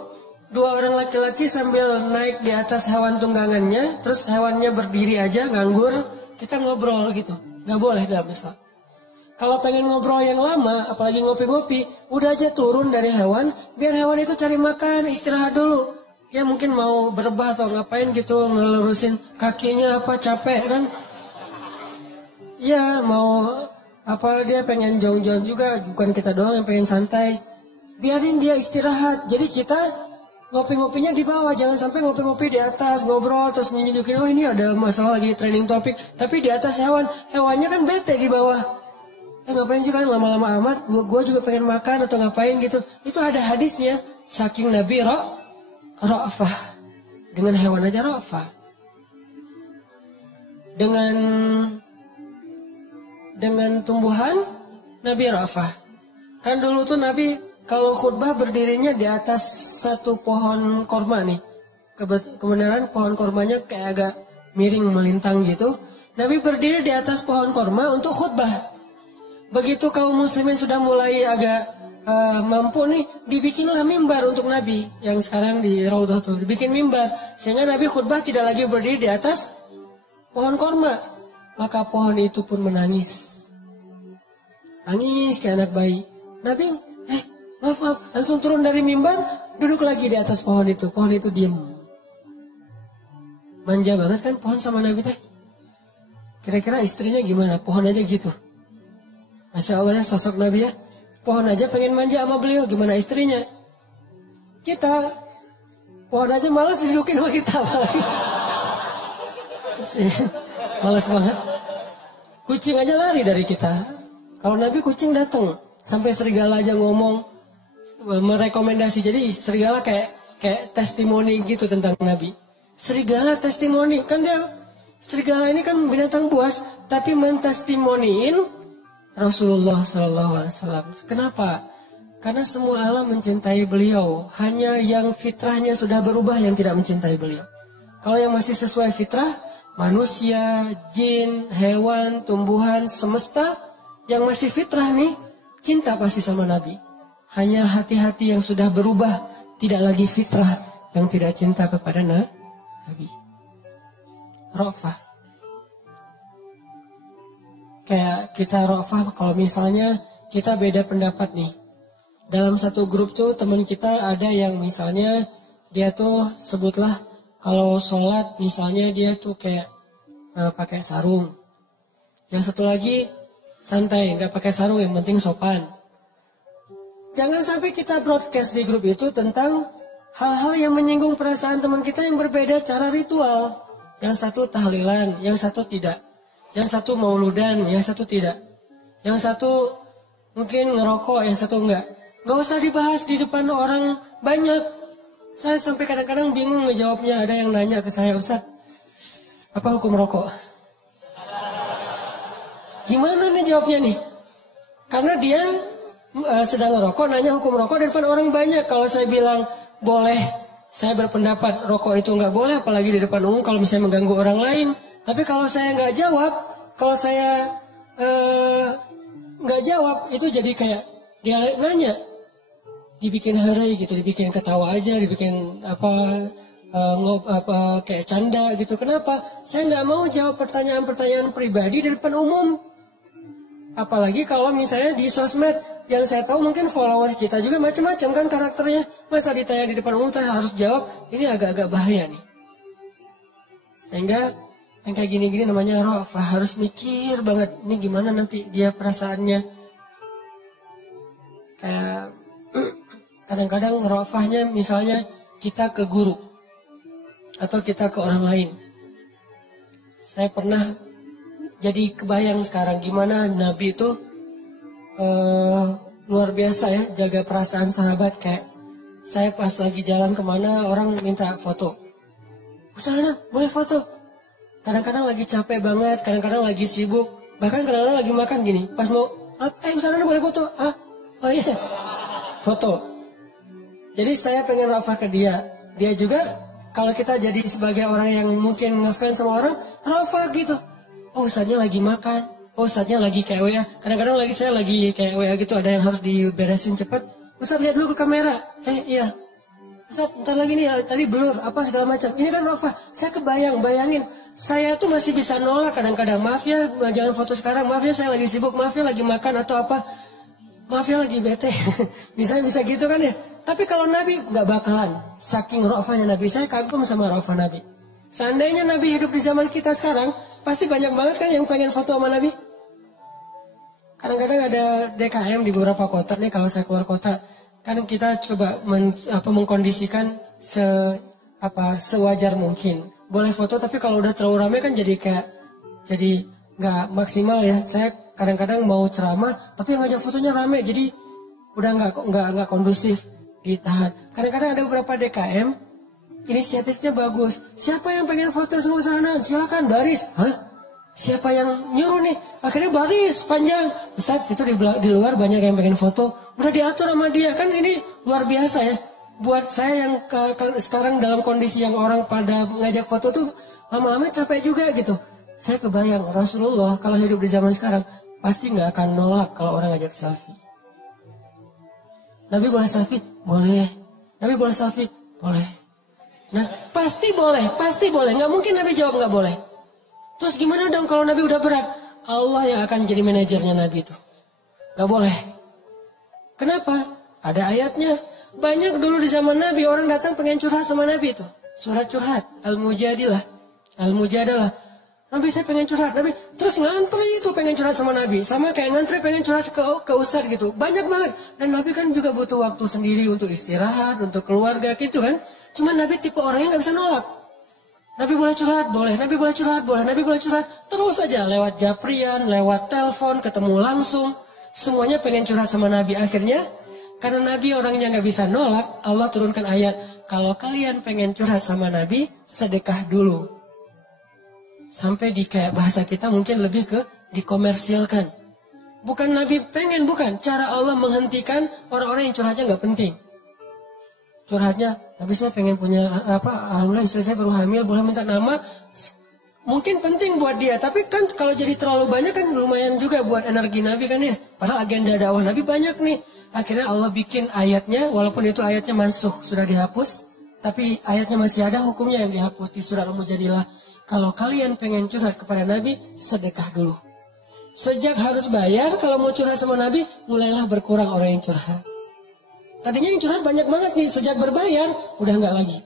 dua orang laki-laki sambil naik di atas hewan tunggangannya, terus hewannya berdiri aja nganggur, kita ngobrol gitu. Nggak boleh dalam Islam. Kalau pengen ngobrol yang lama, apalagi ngopi-ngopi, udah aja turun dari hewan, biar hewan itu cari makan, istirahat dulu. Ya mungkin mau berebah atau ngapain gitu, ngelurusin kakinya apa, capek kan. Ya mau apa, dia pengen jauh-jauh juga, bukan kita doang yang pengen santai. Biarin dia istirahat, jadi kita ngopi-ngopinya di bawah, jangan sampai ngopi-ngopi di atas, ngobrol, terus nunjukin, oh ini ada masalah lagi training topik, tapi di atas hewan, hewannya kan bete di bawah. Ngapain sih kalian lama-lama amat, gua juga pengen makan atau ngapain gitu. Itu ada hadisnya, saking Nabi ra'fah. Dengan hewan aja ra'fah. Dengan tumbuhan, Nabi ra'fah. Kan dulu tuh Nabi kalau khutbah berdirinya di atas satu pohon korma nih. Kebenaran pohon kormanya kayak agak miring melintang gitu. Nabi berdiri di atas pohon korma untuk khutbah. Begitu kaum muslimin sudah mulai agak mampu nih, dibikinlah mimbar untuk Nabi. Yang sekarang di Raudhah tuh, dibikin mimbar. Sehingga Nabi khutbah tidak lagi berdiri di atas pohon korma. Maka pohon itu pun menangis. Nangis kayak anak bayi. Nabi, maaf, langsung turun dari mimbar, duduk lagi di atas pohon itu. Pohon itu diam. Manja banget kan pohon sama Nabi teh. Kira-kira istrinya gimana? Pohon aja gitu. Masya Allah ya, sosok Nabi ya. Pohon aja pengen manja sama beliau, gimana istrinya? Kita, pohon aja malas didudukin sama kita. Malas banget. Kucing aja lari dari kita. Kalau Nabi kucing datang, sampai serigala aja ngomong, merekomendasi. Jadi serigala kayak testimoni gitu tentang Nabi. Serigala testimoni, kan dia, serigala ini kan binatang buas, tapi mentestimoniin Rasulullah SAW. Kenapa? Karena semua alam mencintai beliau. Hanya yang fitrahnya sudah berubah yang tidak mencintai beliau. Kalau yang masih sesuai fitrah, manusia, jin, hewan, tumbuhan, semesta, yang masih fitrah nih, cinta pasti sama Nabi. Hanya hati-hati yang sudah berubah, tidak lagi fitrah, yang tidak cinta kepada Nabi. Ra'fah. Kayak kita ra'fah kalau misalnya kita beda pendapat nih. Dalam satu grup tuh teman kita ada yang misalnya dia tuh sebutlah kalau sholat misalnya dia tuh kayak pakai sarung. Yang satu lagi santai, nggak pakai sarung, yang penting sopan. Jangan sampai kita broadcast di grup itu tentang hal-hal yang menyinggung perasaan teman kita yang berbeda cara ritual. Yang satu tahlilan, yang satu tidak. Yang satu mauludan, yang satu tidak. Yang satu mungkin ngerokok, yang satu enggak. Gak usah dibahas di depan orang banyak. Saya sampai kadang-kadang bingung ngejawabnya. Ada yang nanya ke saya, Ustaz, apa hukum rokok? Gimana nih jawabnya nih? Karena dia sedang ngerokok, nanya hukum rokok di depan orang banyak. Kalau saya bilang boleh, saya berpendapat rokok itu nggak boleh, apalagi di depan umum kalau misalnya mengganggu orang lain. Tapi kalau saya nggak jawab, kalau saya nggak jawab, itu jadi kayak dia nanya, dibikin harai gitu, dibikin ketawa aja, dibikin kayak canda gitu. Kenapa? Saya nggak mau jawab pertanyaan-pertanyaan pribadi di depan umum. Apalagi kalau misalnya di sosmed, yang saya tahu mungkin followers kita juga macam-macam kan karakternya. Masa ditanya di depan umum saya harus jawab, ini agak-agak bahaya nih. Sehingga yang kayak gini-gini namanya ra'fah, harus mikir banget ini gimana nanti dia perasaannya. Kayak kadang-kadang ra'fahnya misalnya kita ke guru atau kita ke orang lain. Saya pernah jadi kebayang sekarang gimana Nabi itu luar biasa ya jaga perasaan sahabat. Kayak saya pas lagi jalan kemana orang minta foto, Ustaz boleh foto? Kadang-kadang lagi capek banget, kadang-kadang lagi sibuk, bahkan kadang-kadang lagi makan gini. Pas mau, Ustaz boleh foto? Oh iya, foto. Jadi saya pengen ra'fah ke dia. Dia juga, kalau kita jadi sebagai orang yang mungkin ngefans sama orang, ra'fah gitu. Oh Ustaznya lagi makan, oh Ustaznya lagi kayak WA. Kadang-kadang saya lagi kayak WA gitu, ada yang harus diberesin cepat. Ustaz lihat dulu ke kamera, iya. Ustaz ntar lagi nih, tadi blur, apa segala macam. Ini kan ra'fah, saya bayangin. Saya tuh masih bisa nolak kadang-kadang. Maaf ya, jangan foto sekarang. Maaf ya, saya lagi sibuk. Maaf ya, lagi makan atau apa. Maaf ya, lagi bete. bisa gitu kan ya. Tapi kalau Nabi nggak bakalan. Saking ra'fahnya Nabi. Saya kagum sama ra'fah Nabi. Seandainya Nabi hidup di zaman kita sekarang, pasti banyak banget kan yang pengen foto sama Nabi. Kadang-kadang ada DKM di beberapa kota nih. Kalau saya keluar kota, kan kita coba mengkondisikan sewajar mungkin. Boleh foto, tapi kalau udah terlalu ramai kan jadi nggak maksimal ya. Saya kadang-kadang mau ceramah, tapi yang ngajak fotonya ramai, jadi udah nggak kondusif, ditahan. Kadang-kadang ada beberapa DKM, inisiatifnya bagus. Siapa yang pengen foto semua sana? Silakan baris. Siapa yang nyuruh nih? Akhirnya baris panjang. Ustaz, itu di luar banyak yang pengen foto. Udah diatur sama dia, kan ini luar biasa ya. Buat saya yang sekarang dalam kondisi yang orang pada ngajak foto tuh lama-lama capek juga gitu. Saya kebayang Rasulullah kalau hidup di zaman sekarang pasti nggak akan nolak kalau orang ngajak selfie. Nabi boleh selfie? Boleh. Nabi boleh selfie? Boleh. Nah pasti boleh. Nggak mungkin Nabi jawab nggak boleh. Terus gimana dong kalau Nabi udah berat? Allah yang akan jadi manajernya Nabi itu. Nggak boleh. Kenapa? Ada ayatnya. Banyak dulu di zaman Nabi orang datang pengen curhat sama Nabi itu. Surat curhat, Al-Mujadilah. Nabi saya pengen curhat, Nabi terus ngantri itu pengen curhat sama Nabi. Sama kayak ngantri pengen curhat ke Ustadz gitu. Banyak banget. Dan Nabi kan juga butuh waktu sendiri untuk istirahat, untuk keluarga gitu kan. Cuma Nabi tipe orangnya gak bisa nolak. Nabi boleh curhat, boleh. Nabi boleh curhat, boleh. Nabi boleh curhat. Terus aja lewat japrian, lewat telepon, ketemu langsung. Semuanya pengen curhat sama Nabi. Akhirnya karena Nabi orangnya gak bisa nolak, Allah turunkan ayat, kalau kalian pengen curhat sama Nabi, sedekah dulu. Sampai di kayak bahasa kita mungkin lebih ke dikomersilkan. Bukan Nabi pengen, bukan. Cara Allah menghentikan orang-orang yang curhatnya nggak penting. Curhatnya, Nabi saya pengen punya alhamdulillah istri saya baru hamil, boleh minta nama. Mungkin penting buat dia, tapi kan kalau jadi terlalu banyak kan lumayan juga buat energi Nabi kan ya. Padahal agenda dakwah Nabi banyak nih. Akhirnya Allah bikin ayatnya, walaupun itu ayatnya mansuh, sudah dihapus. Tapi ayatnya masih ada, hukumnya yang dihapus di surat Al-Mujadilah. Kalau kalian pengen curhat kepada Nabi, sedekah dulu. Sejak harus bayar, kalau mau curhat sama Nabi, mulailah berkurang orang yang curhat. Tadinya yang curhat banyak banget nih, sejak berbayar, udah nggak lagi.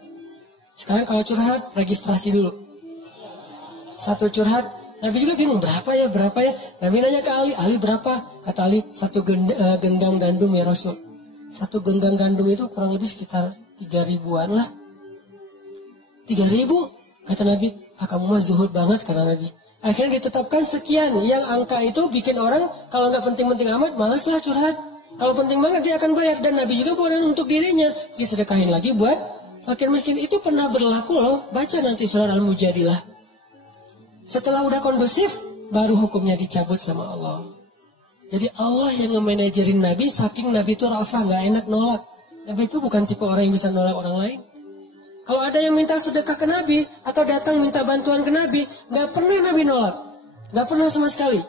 Sekarang kalau curhat, registrasi dulu. Satu curhat, Nabi juga bingung berapa ya. Nabi nanya ke Ali berapa? Kata Ali, satu genggam gandum ya Rasul. Satu genggam gandum itu kurang lebih sekitar 3.000-an lah. 3.000? Kata Nabi, kamu mah zuhud banget, kata Nabi. Akhirnya ditetapkan sekian, yang angka itu bikin orang, kalau nggak penting-penting amat, malas lah curhat. Kalau penting banget dia akan bayar. Dan Nabi juga bukan untuk dirinya, disedekahin lagi buat fakir miskin. Itu pernah berlaku loh, baca nanti surat Al-Mujadilah. Setelah udah kondusif, baru hukumnya dicabut sama Allah. Jadi Allah yang nge-manajerin Nabi, saking Nabi itu rafah, gak enak nolak. Nabi itu bukan tipe orang yang bisa nolak orang lain. Kalau ada yang minta sedekah ke Nabi, atau datang minta bantuan ke Nabi, gak pernah Nabi nolak. Gak pernah sama sekali.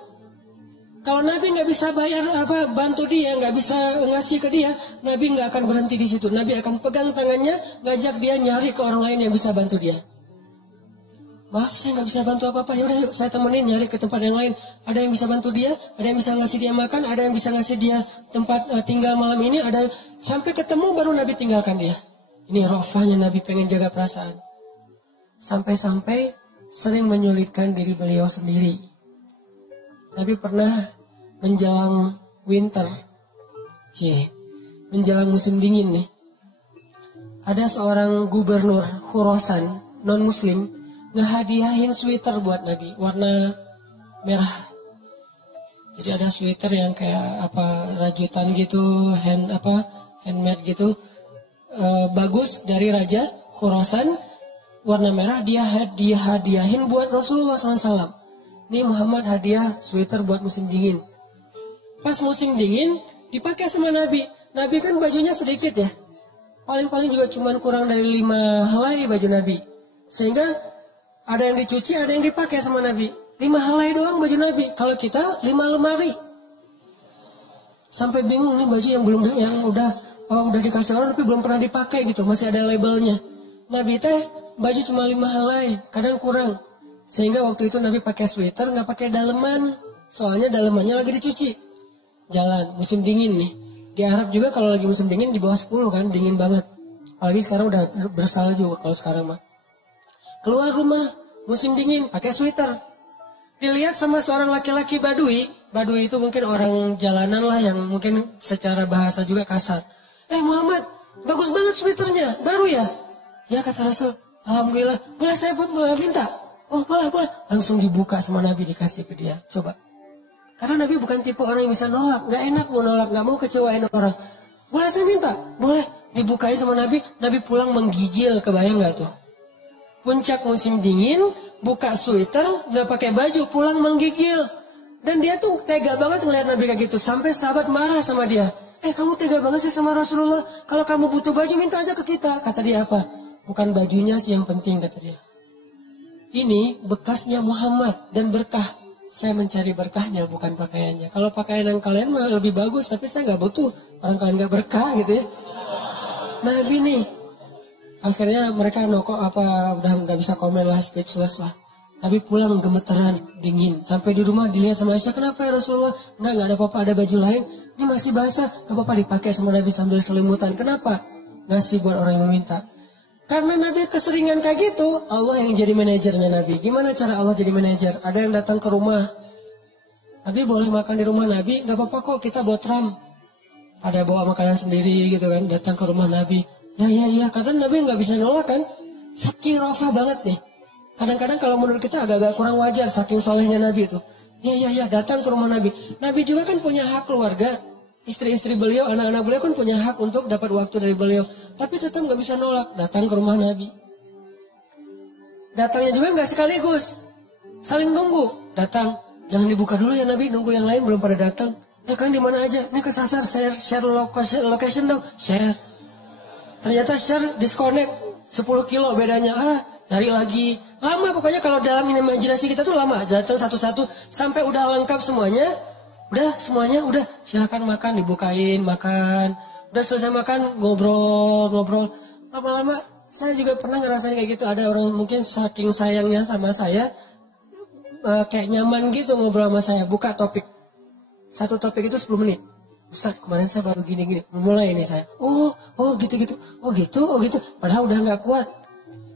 Kalau Nabi gak bisa bayar bantu dia, gak bisa ngasih ke dia, Nabi gak akan berhenti di situ. Nabi akan pegang tangannya, ngajak dia nyari ke orang lain yang bisa bantu dia. Maaf, saya nggak bisa bantu apa-apa. Ya udah, yuk saya temenin nyari ke tempat yang lain. Ada yang bisa bantu dia, ada yang bisa ngasih dia makan, ada yang bisa ngasih dia tempat tinggal malam ini. Ada sampai ketemu baru Nabi tinggalkan dia. Ini rofahnya Nabi pengen jaga perasaan. Sampai-sampai sering menyulitkan diri beliau sendiri. Nabi pernah menjelang winter, menjelang musim dingin nih. Ada seorang gubernur Khurasan non Muslim ngehadiahin sweater buat Nabi warna merah. Jadi ada sweater yang kayak rajutan gitu, handmade gitu, bagus dari Raja Khurasan warna merah. Dia hadiahin buat Rasulullah SAW. Ini Muhammad hadiah sweater buat musim dingin. Pas musim dingin dipakai sama Nabi. Nabi kan bajunya sedikit ya, paling-paling juga cuman kurang dari 5 helai baju Nabi. Sehingga ada yang dicuci, ada yang dipakai sama Nabi. 5 helai doang baju Nabi. Kalau kita 5 lemari. Sampai bingung nih baju yang udah dikasih orang tapi belum pernah dipakai gitu. Masih ada labelnya. Nabi teh baju cuma 5 helai, kadang kurang. Sehingga waktu itu Nabi pakai sweater, nggak pakai daleman. Soalnya dalemannya lagi dicuci. Jalan, musim dingin nih. Di Arab juga kalau lagi musim dingin di bawah 10 kan, dingin banget. Apalagi sekarang udah bersalju kalau sekarang mah. Keluar rumah, musim dingin, pakai sweater. Dilihat sama seorang laki-laki Badui. Badui itu mungkin orang jalanan lah yang mungkin secara bahasa juga kasar. Muhammad, bagus banget sweaternya, baru ya? Ya kata Rasul, alhamdulillah. Boleh saya minta? Oh boleh. Langsung dibuka sama Nabi, dikasih ke dia. Coba. Karena Nabi bukan tipe orang yang bisa nolak. Gak enak mau nolak, gak mau kecewain orang. Boleh saya minta? Boleh. Dibukain sama Nabi, Nabi pulang menggigil, kebayang gak tuh? Puncak musim dingin, buka sweater, gak pakai baju, pulang menggigil. Dan dia tuh tega banget ngeliat Nabi kayak gitu. Sampai sahabat marah sama dia. Kamu tega banget sih sama Rasulullah. Kalau kamu butuh baju, minta aja ke kita. Kata dia apa? Bukan bajunya sih yang penting, kata dia. Ini bekasnya Muhammad dan berkah. Saya mencari berkahnya, bukan pakaiannya. Kalau pakaian yang kalian mah lebih bagus, tapi saya gak butuh. Orang kalian gak berkah gitu ya. Nabi nih. Akhirnya mereka udah nggak bisa komen lah, speechless lah. Nabi pulang gemeteran, dingin. Sampai di rumah dilihat sama Aisyah, kenapa ya Rasulullah? Nggak ada apa-apa, ada baju lain. Ini masih basah, nggak apa-apa dipakai sama Nabi sambil selimutan. Kenapa? Ngasih buat orang yang meminta. Karena Nabi keseringan kayak gitu, Allah yang jadi manajernya Nabi. Gimana cara Allah jadi manajer? Ada yang datang ke rumah. Nabi boleh makan di rumah Nabi, nggak apa-apa kok, kita bawa tram. Ada bawa makanan sendiri gitu kan, datang ke rumah Nabi. Ya, kadang Nabi nggak bisa nolak kan. Saking rafah banget nih. Kadang-kadang kalau menurut kita agak-agak kurang wajar, saking solehnya Nabi itu. Ya, datang ke rumah Nabi. Nabi juga kan punya hak keluarga. Istri-istri beliau, anak-anak beliau kan punya hak untuk dapat waktu dari beliau. Tapi tetap nggak bisa nolak, datang ke rumah Nabi. Datangnya juga nggak sekaligus. Saling tunggu. Datang, Jangan dibuka dulu ya Nabi, nunggu yang lain belum pada datang. Kalian di mana aja? Ini kesasar, share location dong, share. Ternyata share disconnect 10 kilo bedanya. Cari lagi. Lama pokoknya kalau dalam imajinasi kita tuh lama. Datang satu-satu sampai udah lengkap semuanya. Udah semuanya udah silakan makan, dibukain makan. Udah selesai makan ngobrol. Lama-lama saya juga pernah ngerasain kayak gitu. Ada orang mungkin saking sayangnya sama saya kayak nyaman gitu ngobrol sama saya. Buka topik. Satu topik itu 10 menit. Ustaz kemarin saya baru gini-gini. Mulai ini saya. Oh gitu-gitu. Oh gitu. Padahal udah gak kuat.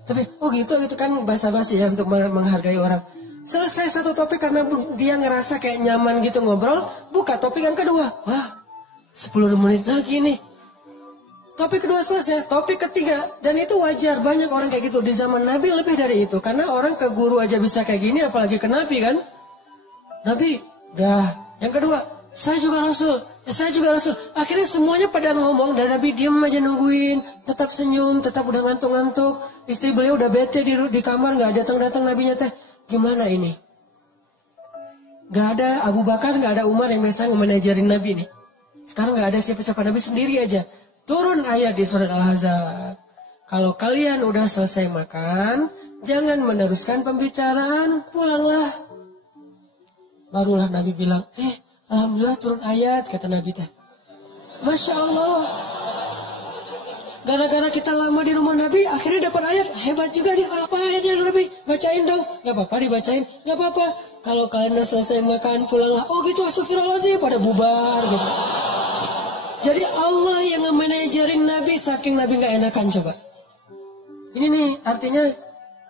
Tapi gitu kan basa-basi ya untuk menghargai orang. Selesai satu topik karena dia ngerasa kayak nyaman gitu ngobrol. Buka topik yang kedua. 10 menit lagi nih. Topik kedua selesai, topik ketiga. Dan itu wajar, banyak orang kayak gitu. Di zaman Nabi lebih dari itu. Karena orang ke guru aja bisa kayak gini, apalagi ke Nabi kan. Nabi, dah. Yang kedua, saya juga Rasul. Akhirnya semuanya pada ngomong dan Nabi diam aja nungguin. Tetap senyum, tetap udah ngantuk-ngantuk. Istri beliau udah bete di kamar, gak datang-datang Nabinya teh. Gimana ini? Gak ada Abu Bakar, gak ada Umar yang bisa nge-manajerin Nabi nih. Sekarang gak ada siapa-siapa, Nabi sendiri aja. Turun ayat di surat Al-Ahzab. Kalau kalian udah selesai makan, jangan meneruskan pembicaraan, pulanglah. Barulah Nabi bilang, alhamdulillah turun ayat, kata Nabi teh. Masya Allah. Gara-gara kita lama di rumah Nabi, akhirnya dapat ayat. Hebat juga dia, apa ayatnya Nabi? Bacain dong. Gak apa-apa dibacain, gak apa-apa. Kalau kalian udah selesai makan, pulanglah. Oh gitu, astagfirullahaladzim, pada bubar gitu. Jadi Allah yang nge-manajerin Nabi saking Nabi gak enakan coba. Ini nih artinya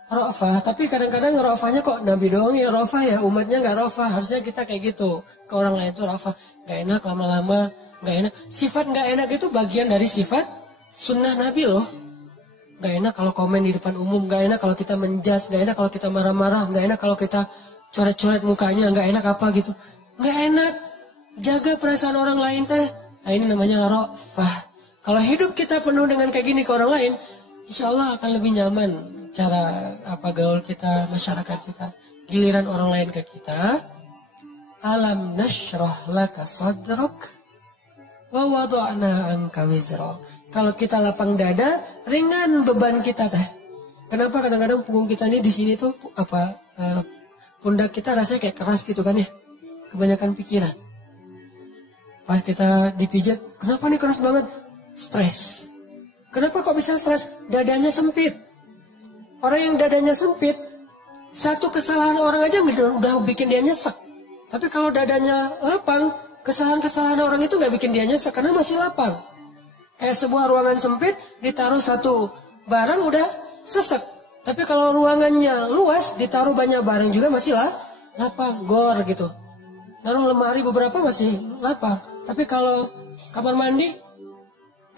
rofah. Tapi kadang-kadang rofahnya kok Nabi doang ya rofah ya. Umatnya gak rofah. Harusnya kita kayak gitu. Ke orang lain itu rofah. Gak enak lama-lama. Gak enak. Sifat gak enak itu bagian dari sifat sunnah Nabi loh. Gak enak kalau komen di depan umum. Gak enak kalau kita menjudge. Gak enak kalau kita marah-marah. Gak enak kalau kita coret-coret mukanya. Gak enak apa gitu. Gak enak. Jaga perasaan orang lain teh. Nah ini namanya rofah. Kalau hidup kita penuh dengan kayak gini ke orang lain, insya Allah akan lebih nyaman cara gaul kita, masyarakat kita. Giliran orang lain ke kita, alam nashrah laka sadrak wa wada'na anka wizrak. Kalau kita lapang dada, ringan beban kita teh. Kenapa kadang-kadang punggung kita ini di sini tuh pundak kita rasanya kayak keras gitu kan ya? Kebanyakan pikiran. Pas kita dipijat, kenapa nih keras banget? Stres. Kenapa kok bisa stres? Dadanya sempit. Orang yang dadanya sempit, satu kesalahan orang aja udah bikin dia nyesek. Tapi kalau dadanya lapang, kesalahan-kesalahan orang itu gak bikin dia nyesek karena masih lapang. Kayak sebuah ruangan sempit, ditaruh satu barang udah sesek. Tapi kalau ruangannya luas, ditaruh banyak barang juga masih lapang, gor gitu. Taruh lemari beberapa masih lapang. Tapi kalau kamar mandi,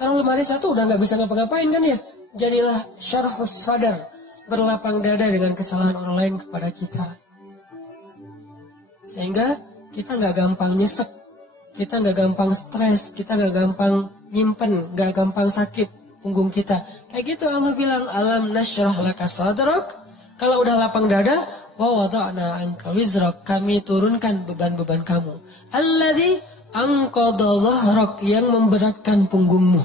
taruh lemari satu udah gak bisa ngapa-ngapain kan ya. Jadilah syarhus sadar, berlapang dada dengan kesalahan orang lain kepada kita. Sehingga kita gak gampang nyesek, kita gak gampang stres, kita gak gampang nyimpen, gak gampang sakit punggung kita. Kayak gitu Allah bilang, alam nasyrah laka sadrak. Kalau udah lapang dada, wa wada'na anka wizrak, kami turunkan beban-beban kamu. Alladzi anqadha dhahrak, yang memberatkan punggungmu.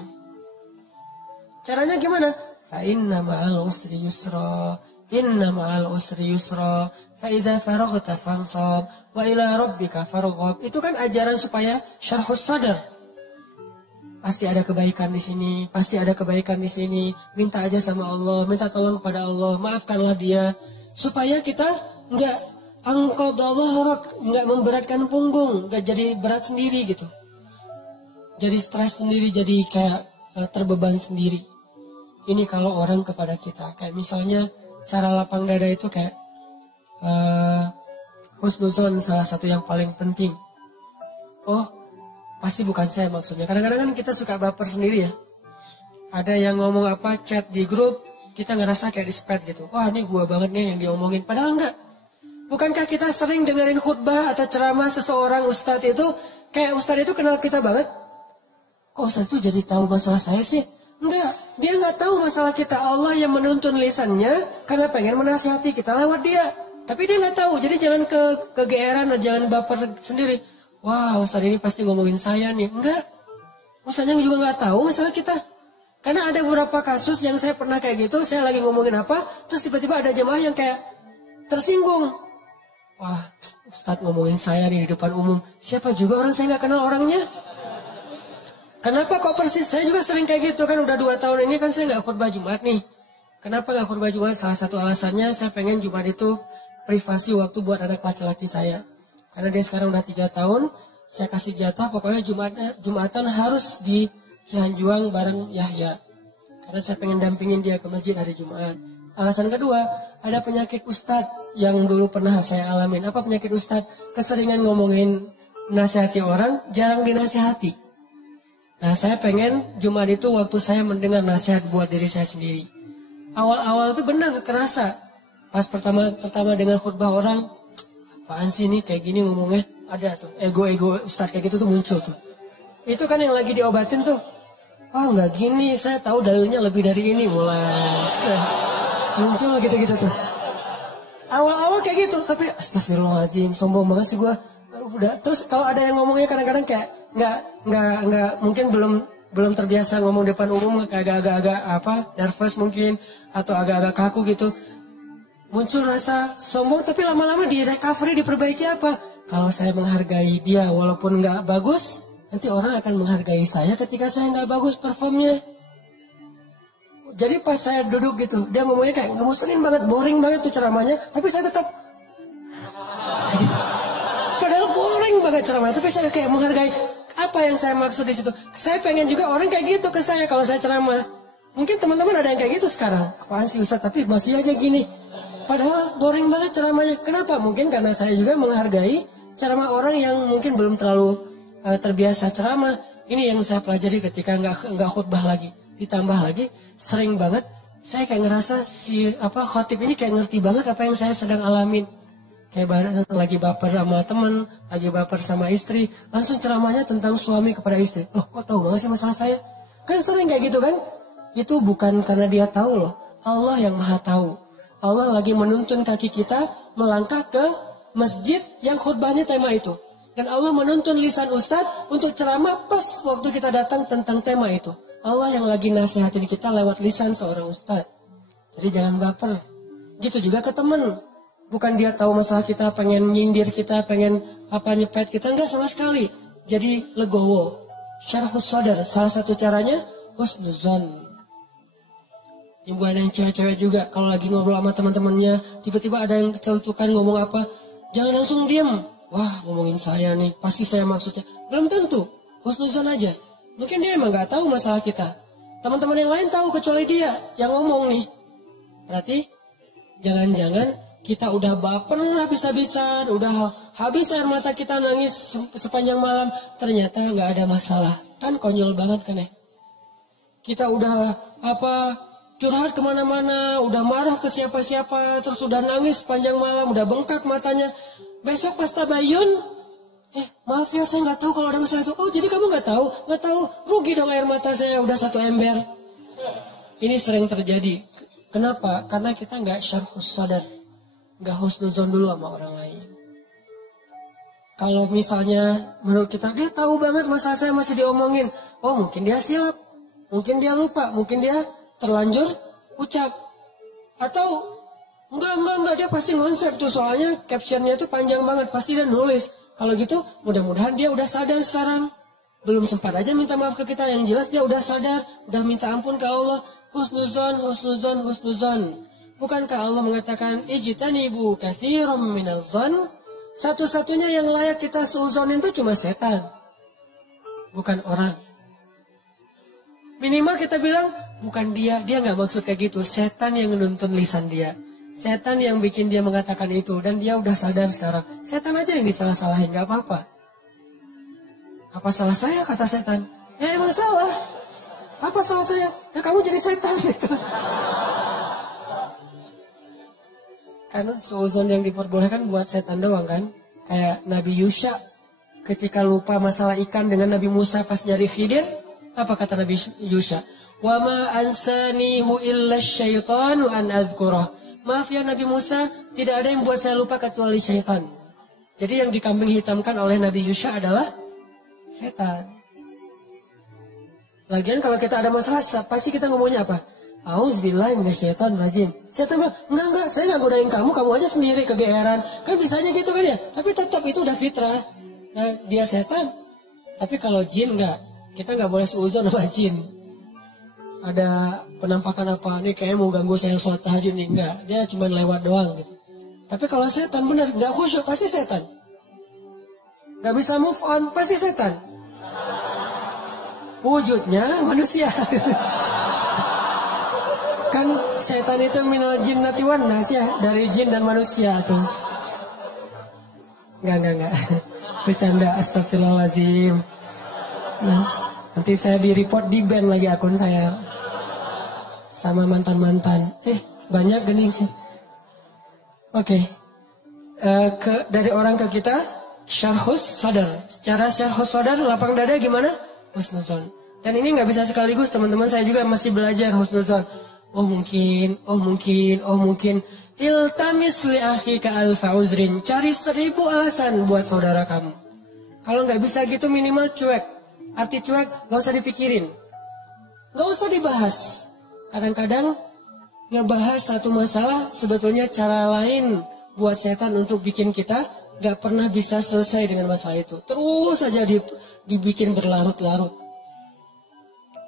Caranya gimana? Fa inna ma'al usri yusra, inna ma'al usri yusra, fa idza faraghta fansab wa ila rabbika farghab. Itu kan ajaran supaya syarhus sadar. Pasti ada kebaikan di sini, pasti ada kebaikan di sini. Minta aja sama Allah, minta tolong kepada Allah, maafkanlah dia supaya kita enggak nggak memberatkan punggung, nggak jadi berat sendiri gitu. Jadi stres sendiri, jadi kayak terbeban sendiri. Ini kalau orang kepada kita, kayak misalnya cara lapang dada itu kayak husnuzon salah satu yang paling penting. Oh, pasti bukan saya maksudnya. Kadang-kadang kan kita suka baper sendiri ya. Ada yang ngomong apa, chat di grup, kita ngerasa kayak di-spam gitu. Wah ini gua banget nih yang diomongin, padahal enggak. Bukankah kita sering dengerin khutbah atau ceramah seseorang ustadz itu, kayak ustadz itu kenal kita banget? Kok ustadz itu jadi tahu masalah saya sih? Enggak, dia enggak tahu masalah kita. Allah yang menuntun lisannya karena pengen menasihati kita lewat dia. Tapi dia nggak tahu, jadi jangan kegeeran, jangan baper sendiri. Wah, Ustaz ini pasti ngomongin saya nih. Enggak, Ustaznya juga nggak tahu masalah kita. Karena ada beberapa kasus yang saya pernah kayak gitu, saya lagi ngomongin apa, terus tiba-tiba ada jemaah yang kayak tersinggung. Wah, Ustaz ngomongin saya nih di depan umum. Siapa juga orang saya nggak kenal orangnya. Kenapa kok persis? Saya juga sering kayak gitu kan, udah 2 tahun ini kan saya nggak khutbah Jumat nih. Kenapa nggak khutbah Jumat? Salah satu alasannya saya pengen Jumat itu privasi waktu buat anak laki-laki saya. Karena dia sekarang udah 3 tahun, saya kasih jatah pokoknya Jumatan harus di Cihanjuang bareng Yahya. Karena saya pengen dampingin dia ke masjid hari Jumat. Alasan kedua, ada penyakit Ustadz yang dulu pernah saya alamin. Apa penyakit Ustadz? Keseringan ngomongin nasihati orang, jarang dinasihati. Nah, saya pengen Jumat itu waktu saya mendengar nasihat buat diri saya sendiri. Awal-awal itu benar kerasa. Pas pertama dengar khutbah orang, apaan sih ini kayak gini ngomongnya? Ada tuh, ego Ustadz kayak gitu tuh muncul tuh. Itu kan yang lagi diobatin tuh. Wah, nggak gini, saya tahu dalilnya lebih dari ini. Mulai muncul gitu-gitu tuh. Awal-awal kayak gitu, tapi astagfirullahaladzim, sombong banget sih gue. Udah, terus kalau ada yang ngomongnya kadang-kadang kayak nggak mungkin belum terbiasa ngomong depan umum, kayak agak-agak nervous mungkin atau agak-agak kaku gitu. Muncul rasa sombong, tapi lama-lama di recovery, diperbaiki apa? Kalau saya menghargai dia walaupun nggak bagus, nanti orang akan menghargai saya ketika saya nggak bagus performnya. Jadi pas saya duduk gitu, dia ngomongnya kayak ngemuselin banget, boring banget tuh ceramahnya, tapi saya tetap padahal boring banget ceramahnya, tapi saya kayak menghargai. Apa yang saya maksud di situ? Saya pengen juga orang kayak gitu ke saya kalau saya ceramah. Mungkin teman-teman ada yang kayak gitu sekarang. Apaan sih Ustaz, tapi masih aja gini. Padahal boring banget ceramahnya. Kenapa? Mungkin karena saya juga menghargai ceramah orang yang mungkin belum terlalu terbiasa ceramah. Ini yang saya pelajari ketika nggak khutbah lagi. Ditambah lagi sering banget saya kayak ngerasa si khotib ini kayak ngerti banget apa yang saya sedang alamin. Kayak barang lagi baper sama teman, lagi baper sama istri, langsung ceramahnya tentang suami kepada istri. Oh, kok tahu banget sih masalah saya? Kan sering kayak gitu kan? Itu bukan karena dia tahu loh. Allah yang maha tahu. Allah lagi menuntun kaki kita melangkah ke masjid yang khutbahnya tema itu. Dan Allah menuntun lisan ustadz untuk ceramah pas waktu kita datang tentang tema itu. Allah yang lagi nasihatin kita lewat lisan seorang ustadz. Jadi jangan baper. Gitu juga ke teman. Bukan dia tahu masalah kita, pengen nyindir kita, pengen nyepet kita. Enggak sama sekali. Jadi legowo. Syarhus sadar. Salah satu caranya husnuzon. Ibu ada yang cewek-cewek juga. Kalau lagi ngobrol sama teman-temannya, tiba-tiba ada yang kecelutukan ngomong apa. Jangan langsung diam. Wah, ngomongin saya nih. Pasti saya maksudnya. Belum tentu. Husnuzon aja. Mungkin dia emang gak tahu masalah kita. Teman-teman yang lain tahu kecuali dia yang ngomong nih. Berarti jangan-jangan kita udah baper habis-habisan, udah habis air mata kita nangis sepanjang malam, ternyata nggak ada masalah. Kan konyol banget kan ya? Kita udah curhat kemana-mana, udah marah ke siapa-siapa, terus udah nangis sepanjang malam, udah bengkak matanya. Besok pas tabayun, maaf ya saya nggak tahu kalau ada masalah itu. Oh jadi kamu nggak tahu? Nggak tahu, rugi dong air mata saya udah 1 ember. Ini sering terjadi. Kenapa? Karena kita nggak syarhus sadar. Gak husnuzon dulu sama orang lain. Kalau misalnya menurut kita dia tahu banget masalah saya masih diomongin. Oh mungkin dia silap. Mungkin dia lupa. Mungkin dia terlanjur ucap. Atau enggak dia pasti ngonsep tuh. Soalnya captionnya tuh panjang banget. Pasti dia nulis. Kalau gitu mudah-mudahan dia udah sadar sekarang. Belum sempat aja minta maaf ke kita. Yang jelas dia udah sadar. Udah minta ampun ke Allah. Husnuzon. Bukankah Allah mengatakan ijtanibu katsiran minaz zon? Satu-satunya yang layak kita seuzonin itu cuma setan. Bukan orang. Minimal kita bilang bukan dia nggak maksud kayak gitu. Setan yang menuntun lisan dia. Setan yang bikin dia mengatakan itu dan dia udah sadar sekarang. Setan aja yang disalah-salahin, nggak apa-apa. Apa salah saya kata setan? Ya emang salah. Apa salah saya? Ya kamu jadi setan gitu. Karena suuzon yang diperbolehkan buat setan doang kan. Kayak Nabi Yusha ketika lupa masalah ikan dengan Nabi Musa pas nyari Khidir. Apa kata Nabi Yusha? Wa ma ansanihu illa syaitanu an adhkurah. Maaf ya Nabi Musa, tidak ada yang buat saya lupa kecuali syaitan. Jadi yang dikambing hitamkan oleh Nabi Yusha adalah setan. Lagian kalau kita ada masalah, pasti kita ngomongnya apa? Auzubillahi minasyaitonirrajim. Setan bilang, enggak, saya nggak godain kamu, kamu aja sendiri kegeeran. Kan bisa aja gitu kan ya. Tapi tetap itu udah fitrah. Nah, dia setan. Tapi kalau jin enggak, kita nggak boleh seuzon sama jin. Ada penampakan apa nih kayaknya mau ganggu saya sholat tahajud nih, enggak, dia cuma lewat doang gitu. Tapi kalau setan benar nggak khusyuk pasti setan, nggak bisa move on pasti setan, wujudnya manusia. Kan setan itu minal jinnati wan nas ya, dari jin dan manusia tuh. Enggak bercanda, astagfirullahaladzim. Nanti saya di report, di ban lagi akun saya sama mantan-mantan. Banyak gini. Oke. Dari orang ke kita, syarhus sadar. Secara syarhus sadar, lapang dada gimana? Husnuzon. Dan ini nggak bisa sekaligus, teman-teman. Saya juga masih belajar husnuzon. Oh mungkin. Iltamis li akhika alfa uzrin. Cari 1000 alasan buat saudara kamu. Kalau nggak bisa gitu minimal cuek. Arti cuek nggak usah dipikirin. Nggak usah dibahas. Kadang-kadang ngebahas satu masalah sebetulnya cara lain buat setan untuk bikin kita nggak pernah bisa selesai dengan masalah itu. Terus saja dibikin berlarut-larut.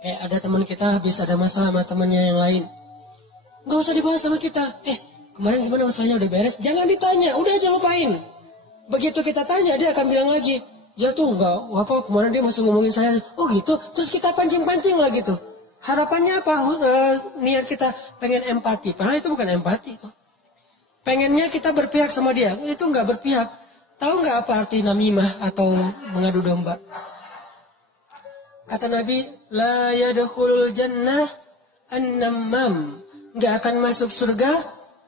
Kayak ada teman kita habis ada masalah sama temannya yang lain. Nggak usah dibahas sama kita. Kemarin gimana masalahnya, udah beres? Jangan ditanya, udah aja lupain. Begitu kita tanya dia akan bilang lagi, ya tuh nggak apa kemarin dia masih ngomongin saya. Oh gitu, terus kita pancing-pancing lah gitu. Harapannya apa? Niat kita pengen empati. Padahal itu bukan empati. Pengennya kita berpihak sama dia. Itu nggak berpihak. Tahu nggak apa arti namimah atau mengadu domba? Kata Nabi, la yadkhulul jannah an-nammam. Nggak akan masuk surga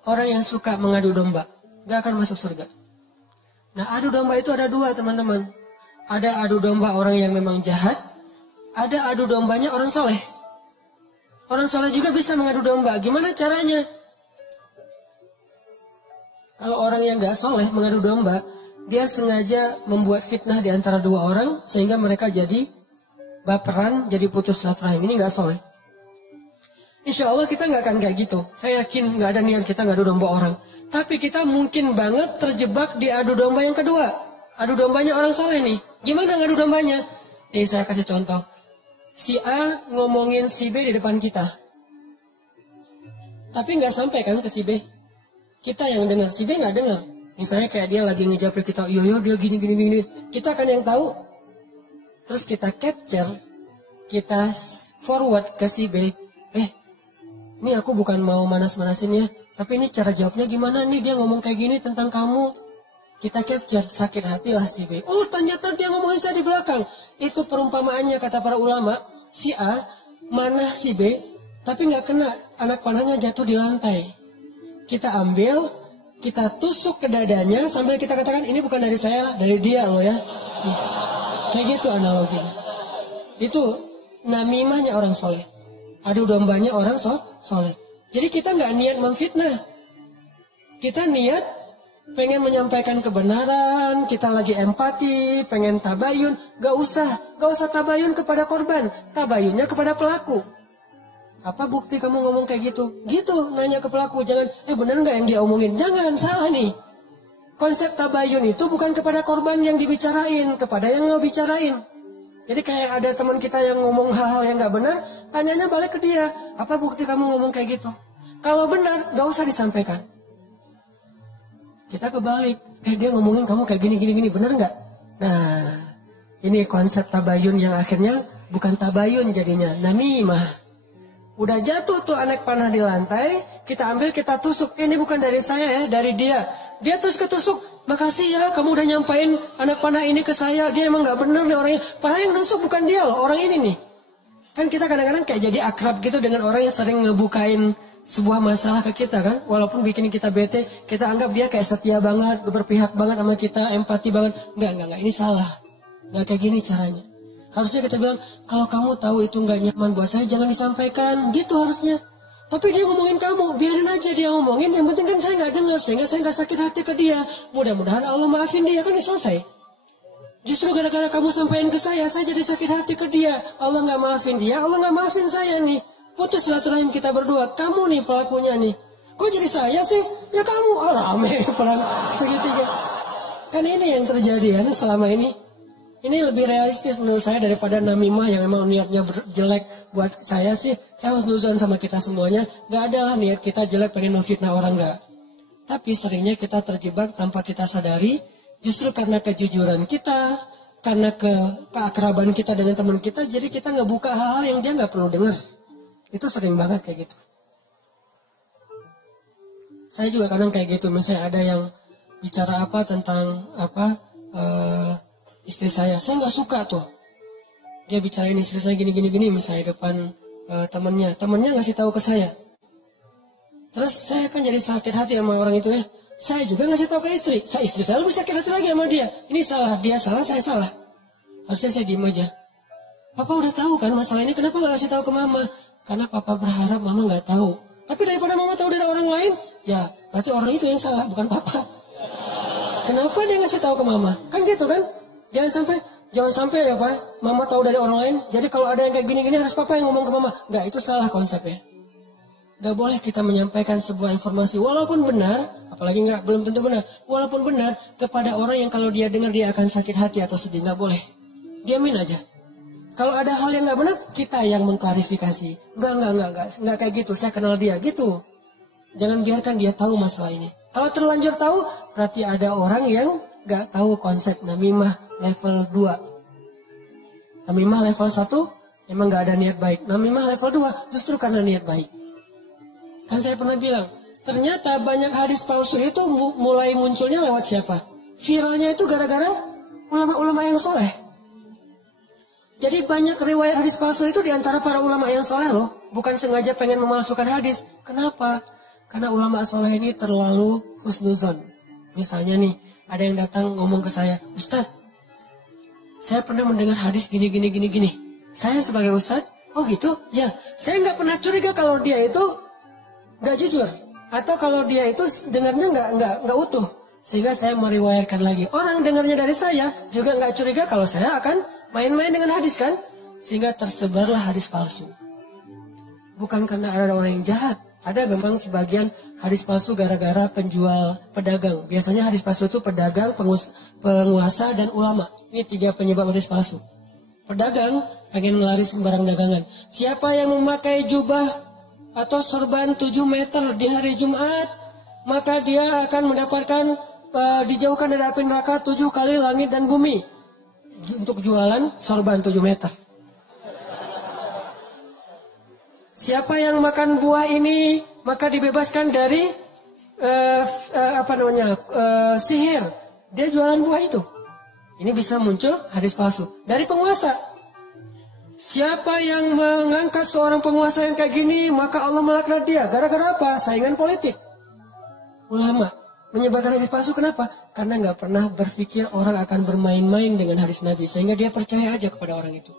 orang yang suka mengadu domba. Nggak akan masuk surga. Nah, adu domba itu ada dua, teman-teman. Ada adu domba orang yang memang jahat. Ada adu dombanya orang soleh. Orang soleh juga bisa mengadu domba. Gimana caranya? Kalau orang yang gak soleh mengadu domba, dia sengaja membuat fitnah di antara dua orang, sehingga mereka jadi baperan, jadi putus silaturahim. Ini gak soleh. Insya Allah kita gak akan kayak gitu. Saya yakin gak ada niat kita ngadu domba orang. Tapi kita mungkin banget terjebak di adu domba yang kedua. Adu dombanya orang soleh nih. Gimana ngadu dombanya? Saya kasih contoh. Si A ngomongin si B di depan kita. Tapi nggak sampai kan ke si B. Kita yang dengar, si B nggak dengar. Misalnya kayak dia lagi ngejapri kita, yo dia gini. Kita kan yang tahu. Terus kita capture, kita forward ke si B. Ini aku bukan mau manas-manasin ya. Tapi ini cara jawabnya gimana nih, dia ngomong kayak gini tentang kamu. Kita capture, sakit hatilah si B. Oh ternyata dia ngomongin saya di belakang. Itu perumpamaannya kata para ulama. Si A manah si B, tapi nggak kena, anak panahnya jatuh di lantai. Kita ambil, kita tusuk ke dadanya sambil kita katakan ini bukan dari saya, dari dia loh ya. Kayak gitu analoginya. Itu namimahnya orang soleh. Adu dombanya orang soleh. Jadi kita nggak niat memfitnah. Kita niat pengen menyampaikan kebenaran, kita lagi empati, pengen tabayun. Gak usah tabayun kepada korban, tabayunnya kepada pelaku. Apa bukti kamu ngomong kayak gitu? Gitu, nanya ke pelaku, jangan, bener gak yang dia omongin? Jangan, salah nih. Konsep tabayun itu bukan kepada korban yang dibicarain, kepada yang nggak bicarain. Jadi kayak ada teman kita yang ngomong hal-hal yang gak benar, tanyanya balik ke dia, apa bukti kamu ngomong kayak gitu? Kalau benar, gak usah disampaikan. Kita kebalik, dia ngomongin kamu kayak gini, bener nggak? Nah, ini konsep tabayun yang akhirnya bukan tabayun jadinya, namimah. Udah jatuh tuh anak panah di lantai, kita ambil, kita tusuk. Ini bukan dari saya ya, dari dia. Dia terus ketusuk, makasih ya kamu udah nyampain anak panah ini ke saya. Dia emang nggak bener nih orangnya. Padahal yang nusuk bukan dia loh, orang ini nih. Kan kita kadang-kadang kayak jadi akrab gitu dengan orang yang sering ngebukain sebuah masalah ke kita kan, walaupun bikin kita bete, kita anggap dia kayak setia banget, berpihak banget sama kita, empati banget. Enggak, ini salah. Enggak kayak gini caranya. Harusnya kita bilang, kalau kamu tahu itu enggak nyaman buat saya, jangan disampaikan. Gitu harusnya. Tapi dia ngomongin kamu, biarin aja dia ngomongin. Yang penting kan saya nggak dengar, sehingga saya nggak sakit hati ke dia. Mudah-mudahan Allah maafin dia, kan selesai. Justru gara-gara kamu sampaikan ke saya jadi sakit hati ke dia. Allah nggak maafin dia, Allah nggak maafin saya nih. Putus silaturahim kita berdua. Kamu nih pelakunya nih. Kok jadi saya sih? Ya kamu. Oh, rame perang segitiga. Kan ini yang terjadi kan selama ini. Ini lebih realistis menurut saya daripada namimah yang emang niatnya jelek buat saya sih. Saya husnuzon sama kita semuanya. Gak ada lah niat kita jelek pengen memfitnah orang, gak. Tapi seringnya kita terjebak tanpa kita sadari. Justru karena kejujuran kita, karena keakraban kita dengan teman kita, jadi kita ngebuka hal-hal yang dia nggak perlu dengar. Itu sering banget kayak gitu. Saya juga kadang kayak gitu. Misalnya ada yang bicara apa tentang istri saya nggak suka tuh. Dia bicarain istri saya gini, misalnya depan temannya ngasih tahu ke saya. Terus saya kan jadi sakit hati sama orang itu ya. Saya juga ngasih tahu ke istri. Istri saya lebih sakit hati lagi sama dia. Ini salah, dia salah, saya salah. Harusnya saya diem aja. Papa udah tahu kan masalah ini, kenapa nggak kasih tahu ke mama? Karena papa berharap mama nggak tahu. Tapi daripada mama tahu dari orang lain, ya berarti orang itu yang salah, bukan papa. Kenapa dia ngasih tahu ke mama? Kan gitu kan? Jangan sampai ya Pak, mama tahu dari orang lain. Jadi kalau ada yang kayak gini-gini harus papa yang ngomong ke mama. Nggak, itu salah konsepnya. Nggak boleh kita menyampaikan sebuah informasi walaupun benar, apalagi belum tentu benar. Walaupun benar kepada orang yang kalau dia dengar dia akan sakit hati atau sedih. Nggak boleh. Diamin aja. Kalau ada hal yang nggak benar, kita yang mengklarifikasi. Nggak kayak gitu. Saya kenal dia gitu. Jangan biarkan dia tahu masalah ini. Kalau terlanjur tahu, berarti ada orang yang nggak tahu konsep namimah level 2. Namimah level 1 emang nggak ada niat baik. Namimah level 2 justru karena niat baik. Kan saya pernah bilang, ternyata banyak hadis palsu itu mulai munculnya lewat siapa? Viralnya itu gara-gara ulama-ulama yang soleh. Jadi banyak riwayat hadis palsu itu diantara para ulama yang soleh loh. Bukan sengaja pengen memalsukan hadis. Kenapa? Karena ulama soleh ini terlalu husnuzon. Misalnya nih, ada yang datang ngomong ke saya, Ustadz, saya pernah mendengar hadis gini. Saya sebagai Ustadz, oh gitu? Ya, saya nggak pernah curiga kalau dia itu nggak jujur, atau kalau dia itu dengarnya nggak utuh, sehingga saya meriwayatkan lagi. Orang dengarnya dari saya juga nggak curiga kalau saya akan main-main dengan hadis kan, sehingga tersebarlah hadis palsu. Bukan karena ada orang yang jahat, ada memang sebagian hadis palsu gara-gara pedagang. Biasanya hadis palsu itu pedagang, penguasa dan ulama. Ini 3 penyebab hadis palsu. Pedagang pengen melaris barang dagangan. Siapa yang memakai jubah atau sorban 7 meter di hari Jumat, maka dia akan mendapatkan dijauhkan dari api neraka 7 kali langit dan bumi. Untuk jualan sorban 7 meter. Siapa yang makan buah ini, maka dibebaskan dari sihir. Dia jualan buah itu. Ini bisa muncul hadis palsu dari penguasa. Siapa yang mengangkat seorang penguasa yang kayak gini, maka Allah melaknat dia. Gara-gara apa? Saingan politik. Ulama menyebarkan hadis palsu, kenapa? Karena nggak pernah berpikir orang akan bermain-main dengan hadis Nabi. Sehingga dia percaya aja kepada orang itu.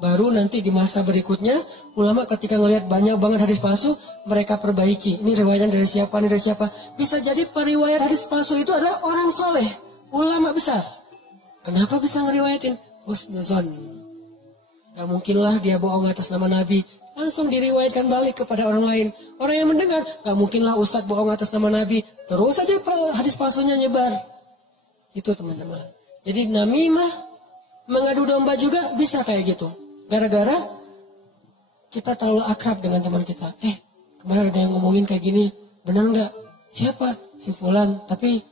Baru nanti di masa berikutnya, ulama ketika ngelihat banyak banget hadis palsu, mereka perbaiki. Ini riwayatnya dari siapa, ini dari siapa. Bisa jadi periwayat hadis palsu itu adalah orang soleh. Ulama besar. Kenapa bisa ngeriwayatin? Husnuzon. Gak mungkinlah dia bohong atas nama Nabi. Langsung diriwayatkan balik kepada orang lain. Orang yang mendengar, gak mungkinlah Ustadz bohong atas nama Nabi. Terus saja hadis palsunya nyebar. Itu teman-teman. Jadi namimah, mengadu domba juga bisa kayak gitu. Gara-gara kita terlalu akrab dengan teman kita. Kemarin ada yang ngomongin kayak gini. Benar gak? Siapa? Si Fulan. Tapi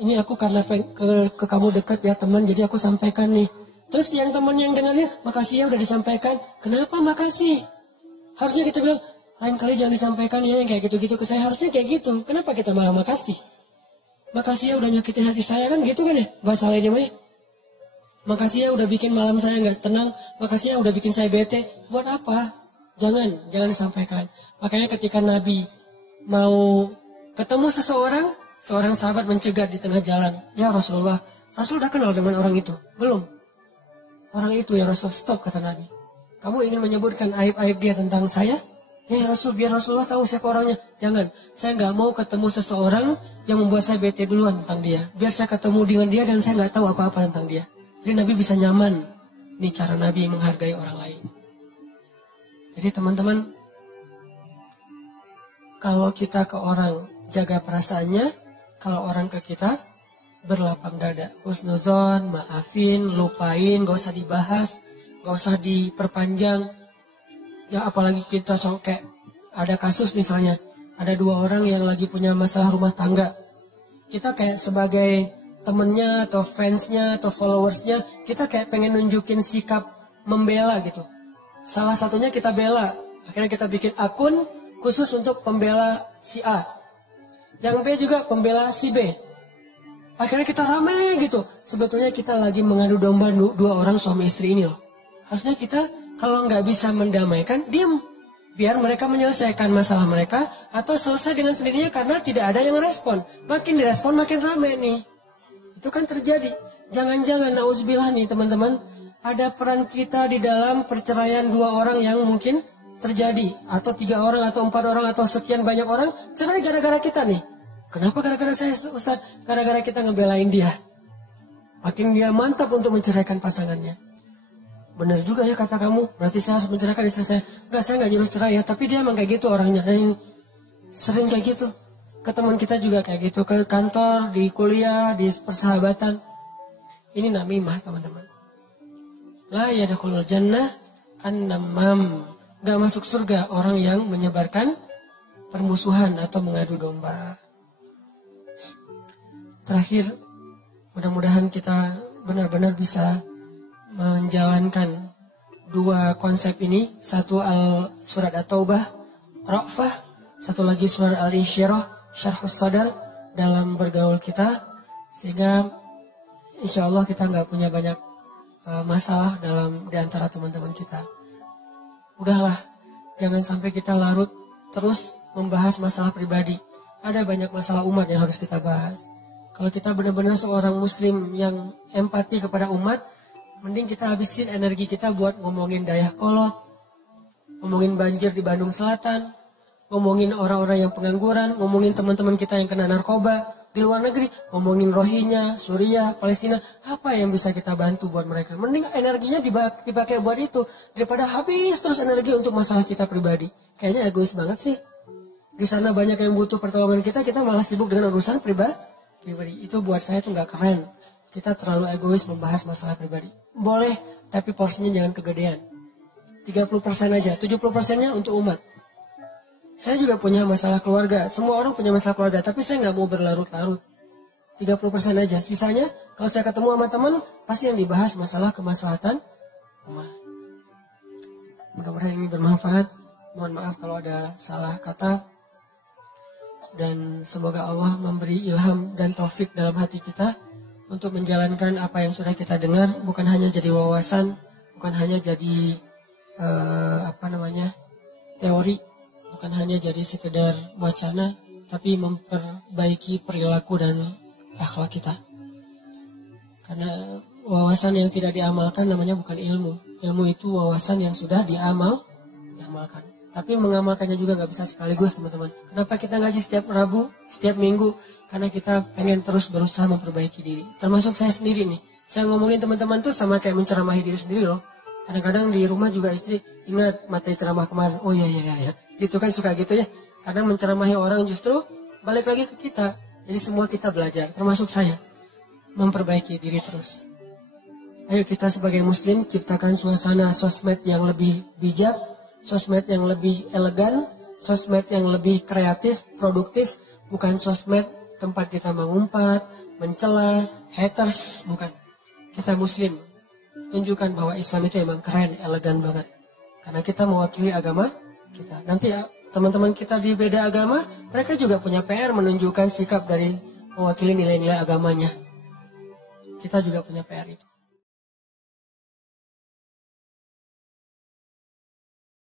ini aku karena ke kamu dekat ya teman. Jadi aku sampaikan nih. Terus yang teman yang dengarnya, makasih ya udah disampaikan. Kenapa makasih? Harusnya kita bilang, lain kali jangan disampaikan ya yang kayak gitu-gitu ke saya. Harusnya kayak gitu. Kenapa kita malah makasih? Makasih ya udah nyakitin hati saya kan gitu kan ya. Bahasa lainnya mah. Makasih ya udah bikin malam saya nggak tenang. Makasih ya udah bikin saya bete. Buat apa? Jangan disampaikan. Makanya ketika Nabi mau ketemu seorang sahabat mencegat di tengah jalan. Ya Rasulullah, Rasul udah kenal dengan orang itu? Belum. Orang itu ya Rasul, stop kata Nabi. Kamu ingin menyebutkan aib-aib dia tentang saya? Ya Rasul, biar Rasulullah tahu siapa orangnya. Jangan, saya nggak mau ketemu seseorang yang membuat saya bete duluan tentang dia. Biar saya ketemu dengan dia dan saya nggak tahu apa-apa tentang dia. Jadi Nabi bisa nyaman. Ini cara Nabi menghargai orang lain. Jadi teman-teman, kalau kita ke orang jaga perasaannya, kalau orang ke kita berlapang dada. Husnuzon, maafin, lupain, gak usah dibahas, gak usah diperpanjang. Ya apalagi kita kayak ada kasus misalnya, ada 2 orang yang lagi punya masalah rumah tangga. Kita kayak sebagai temennya atau fansnya atau followersnya, kita kayak pengen nunjukin sikap membela gitu. Salah satunya kita bela, akhirnya kita bikin akun khusus untuk pembela si A. Yang B juga pembela si B. Akhirnya kita rame gitu. Sebetulnya kita lagi mengadu domba 2 orang suami istri ini loh. Harusnya kita kalau nggak bisa mendamaikan, diam. Biar mereka menyelesaikan masalah mereka atau selesai dengan sendirinya karena tidak ada yang respon. Makin direspon makin rame nih. Itu kan terjadi. Jangan-jangan nauzubillah nih teman-teman, ada peran kita di dalam perceraian 2 orang yang mungkin terjadi. Atau 3 orang atau 4 orang atau sekian banyak orang cerai gara-gara kita nih. Kenapa gara-gara saya Ustaz? Gara-gara kita ngebelain dia. Makin dia mantap untuk menceraikan pasangannya. Benar juga ya kata kamu, berarti saya harus menceraikan istri saya. Enggak, saya nggak nyuruh cerai ya, tapi dia emang kayak gitu orangnya. Dan sering kayak gitu. Ke teman kita juga kayak gitu, ke kantor, di kuliah, di persahabatan. Ini namimah teman-teman. La yadkhulul jannah an-namam. Gak masuk surga orang yang menyebarkan permusuhan atau mengadu domba. Terakhir, mudah-mudahan kita benar-benar bisa menjalankan 2 konsep ini. Satu surat At-Taubah, Ra'fah. Satu lagi surat Al-Insyirah, Syarhus Sadar dalam bergaul kita. Sehingga insya Allah kita nggak punya banyak masalah di antara teman-teman kita. Udahlah, jangan sampai kita larut terus membahas masalah pribadi. Ada banyak masalah umat yang harus kita bahas. Kalau kita benar-benar seorang muslim yang empati kepada umat, mending kita habisin energi kita buat ngomongin Dayakolot, ngomongin banjir di Bandung Selatan, ngomongin orang-orang yang pengangguran, ngomongin teman-teman kita yang kena narkoba di luar negeri, ngomongin Rohingya, Suriah, Palestina, apa yang bisa kita bantu buat mereka. Mending energinya dipakai buat itu, daripada habis terus energi untuk masalah kita pribadi. Kayaknya egois banget sih. Di sana banyak yang butuh pertolongan kita malah sibuk dengan urusan pribadi. Itu buat saya tuh nggak keren. Kita terlalu egois membahas masalah pribadi. Boleh, tapi porsinya jangan kegedean. 30% aja, 70%-nya untuk umat. Saya juga punya masalah keluarga. Semua orang punya masalah keluarga, tapi saya nggak mau berlarut-larut. 30% aja. Sisanya, kalau saya ketemu sama teman, pasti yang dibahas masalah kemaslahatan umat. Mudah-mudahan ini bermanfaat. Mohon maaf kalau ada salah kata. Dan semoga Allah memberi ilham dan taufik dalam hati kita untuk menjalankan apa yang sudah kita dengar, bukan hanya jadi wawasan, bukan hanya jadi teori, bukan hanya jadi sekedar wacana, tapi memperbaiki perilaku dan akhlak kita. Karena wawasan yang tidak diamalkan namanya bukan ilmu. Ilmu itu wawasan yang sudah diamalkan. Tapi mengamalkannya juga nggak bisa sekaligus teman-teman. Kenapa kita ngaji setiap Rabu, setiap Minggu? Karena kita pengen terus berusaha memperbaiki diri. Termasuk saya sendiri nih. Saya ngomongin teman-teman tuh sama kayak menceramahi diri sendiri loh. Kadang-kadang di rumah juga istri, ingat materi ceramah kemarin. Oh iya. Gitu kan suka gitu ya. Kadang menceramahi orang justru balik lagi ke kita. Jadi semua kita belajar, termasuk saya. Memperbaiki diri terus. Ayo kita sebagai muslim ciptakan suasana sosmed yang lebih bijak, sosmed yang lebih elegan, sosmed yang lebih kreatif, produktif, bukan sosmed tempat kita mengumpat, mencela, haters, bukan. Kita muslim, tunjukkan bahwa Islam itu emang keren, elegan banget. Karena kita mewakili agama kita. Nanti teman-teman kita di beda agama, mereka juga punya PR menunjukkan sikap dari mewakili nilai-nilai agamanya. Kita juga punya PR itu.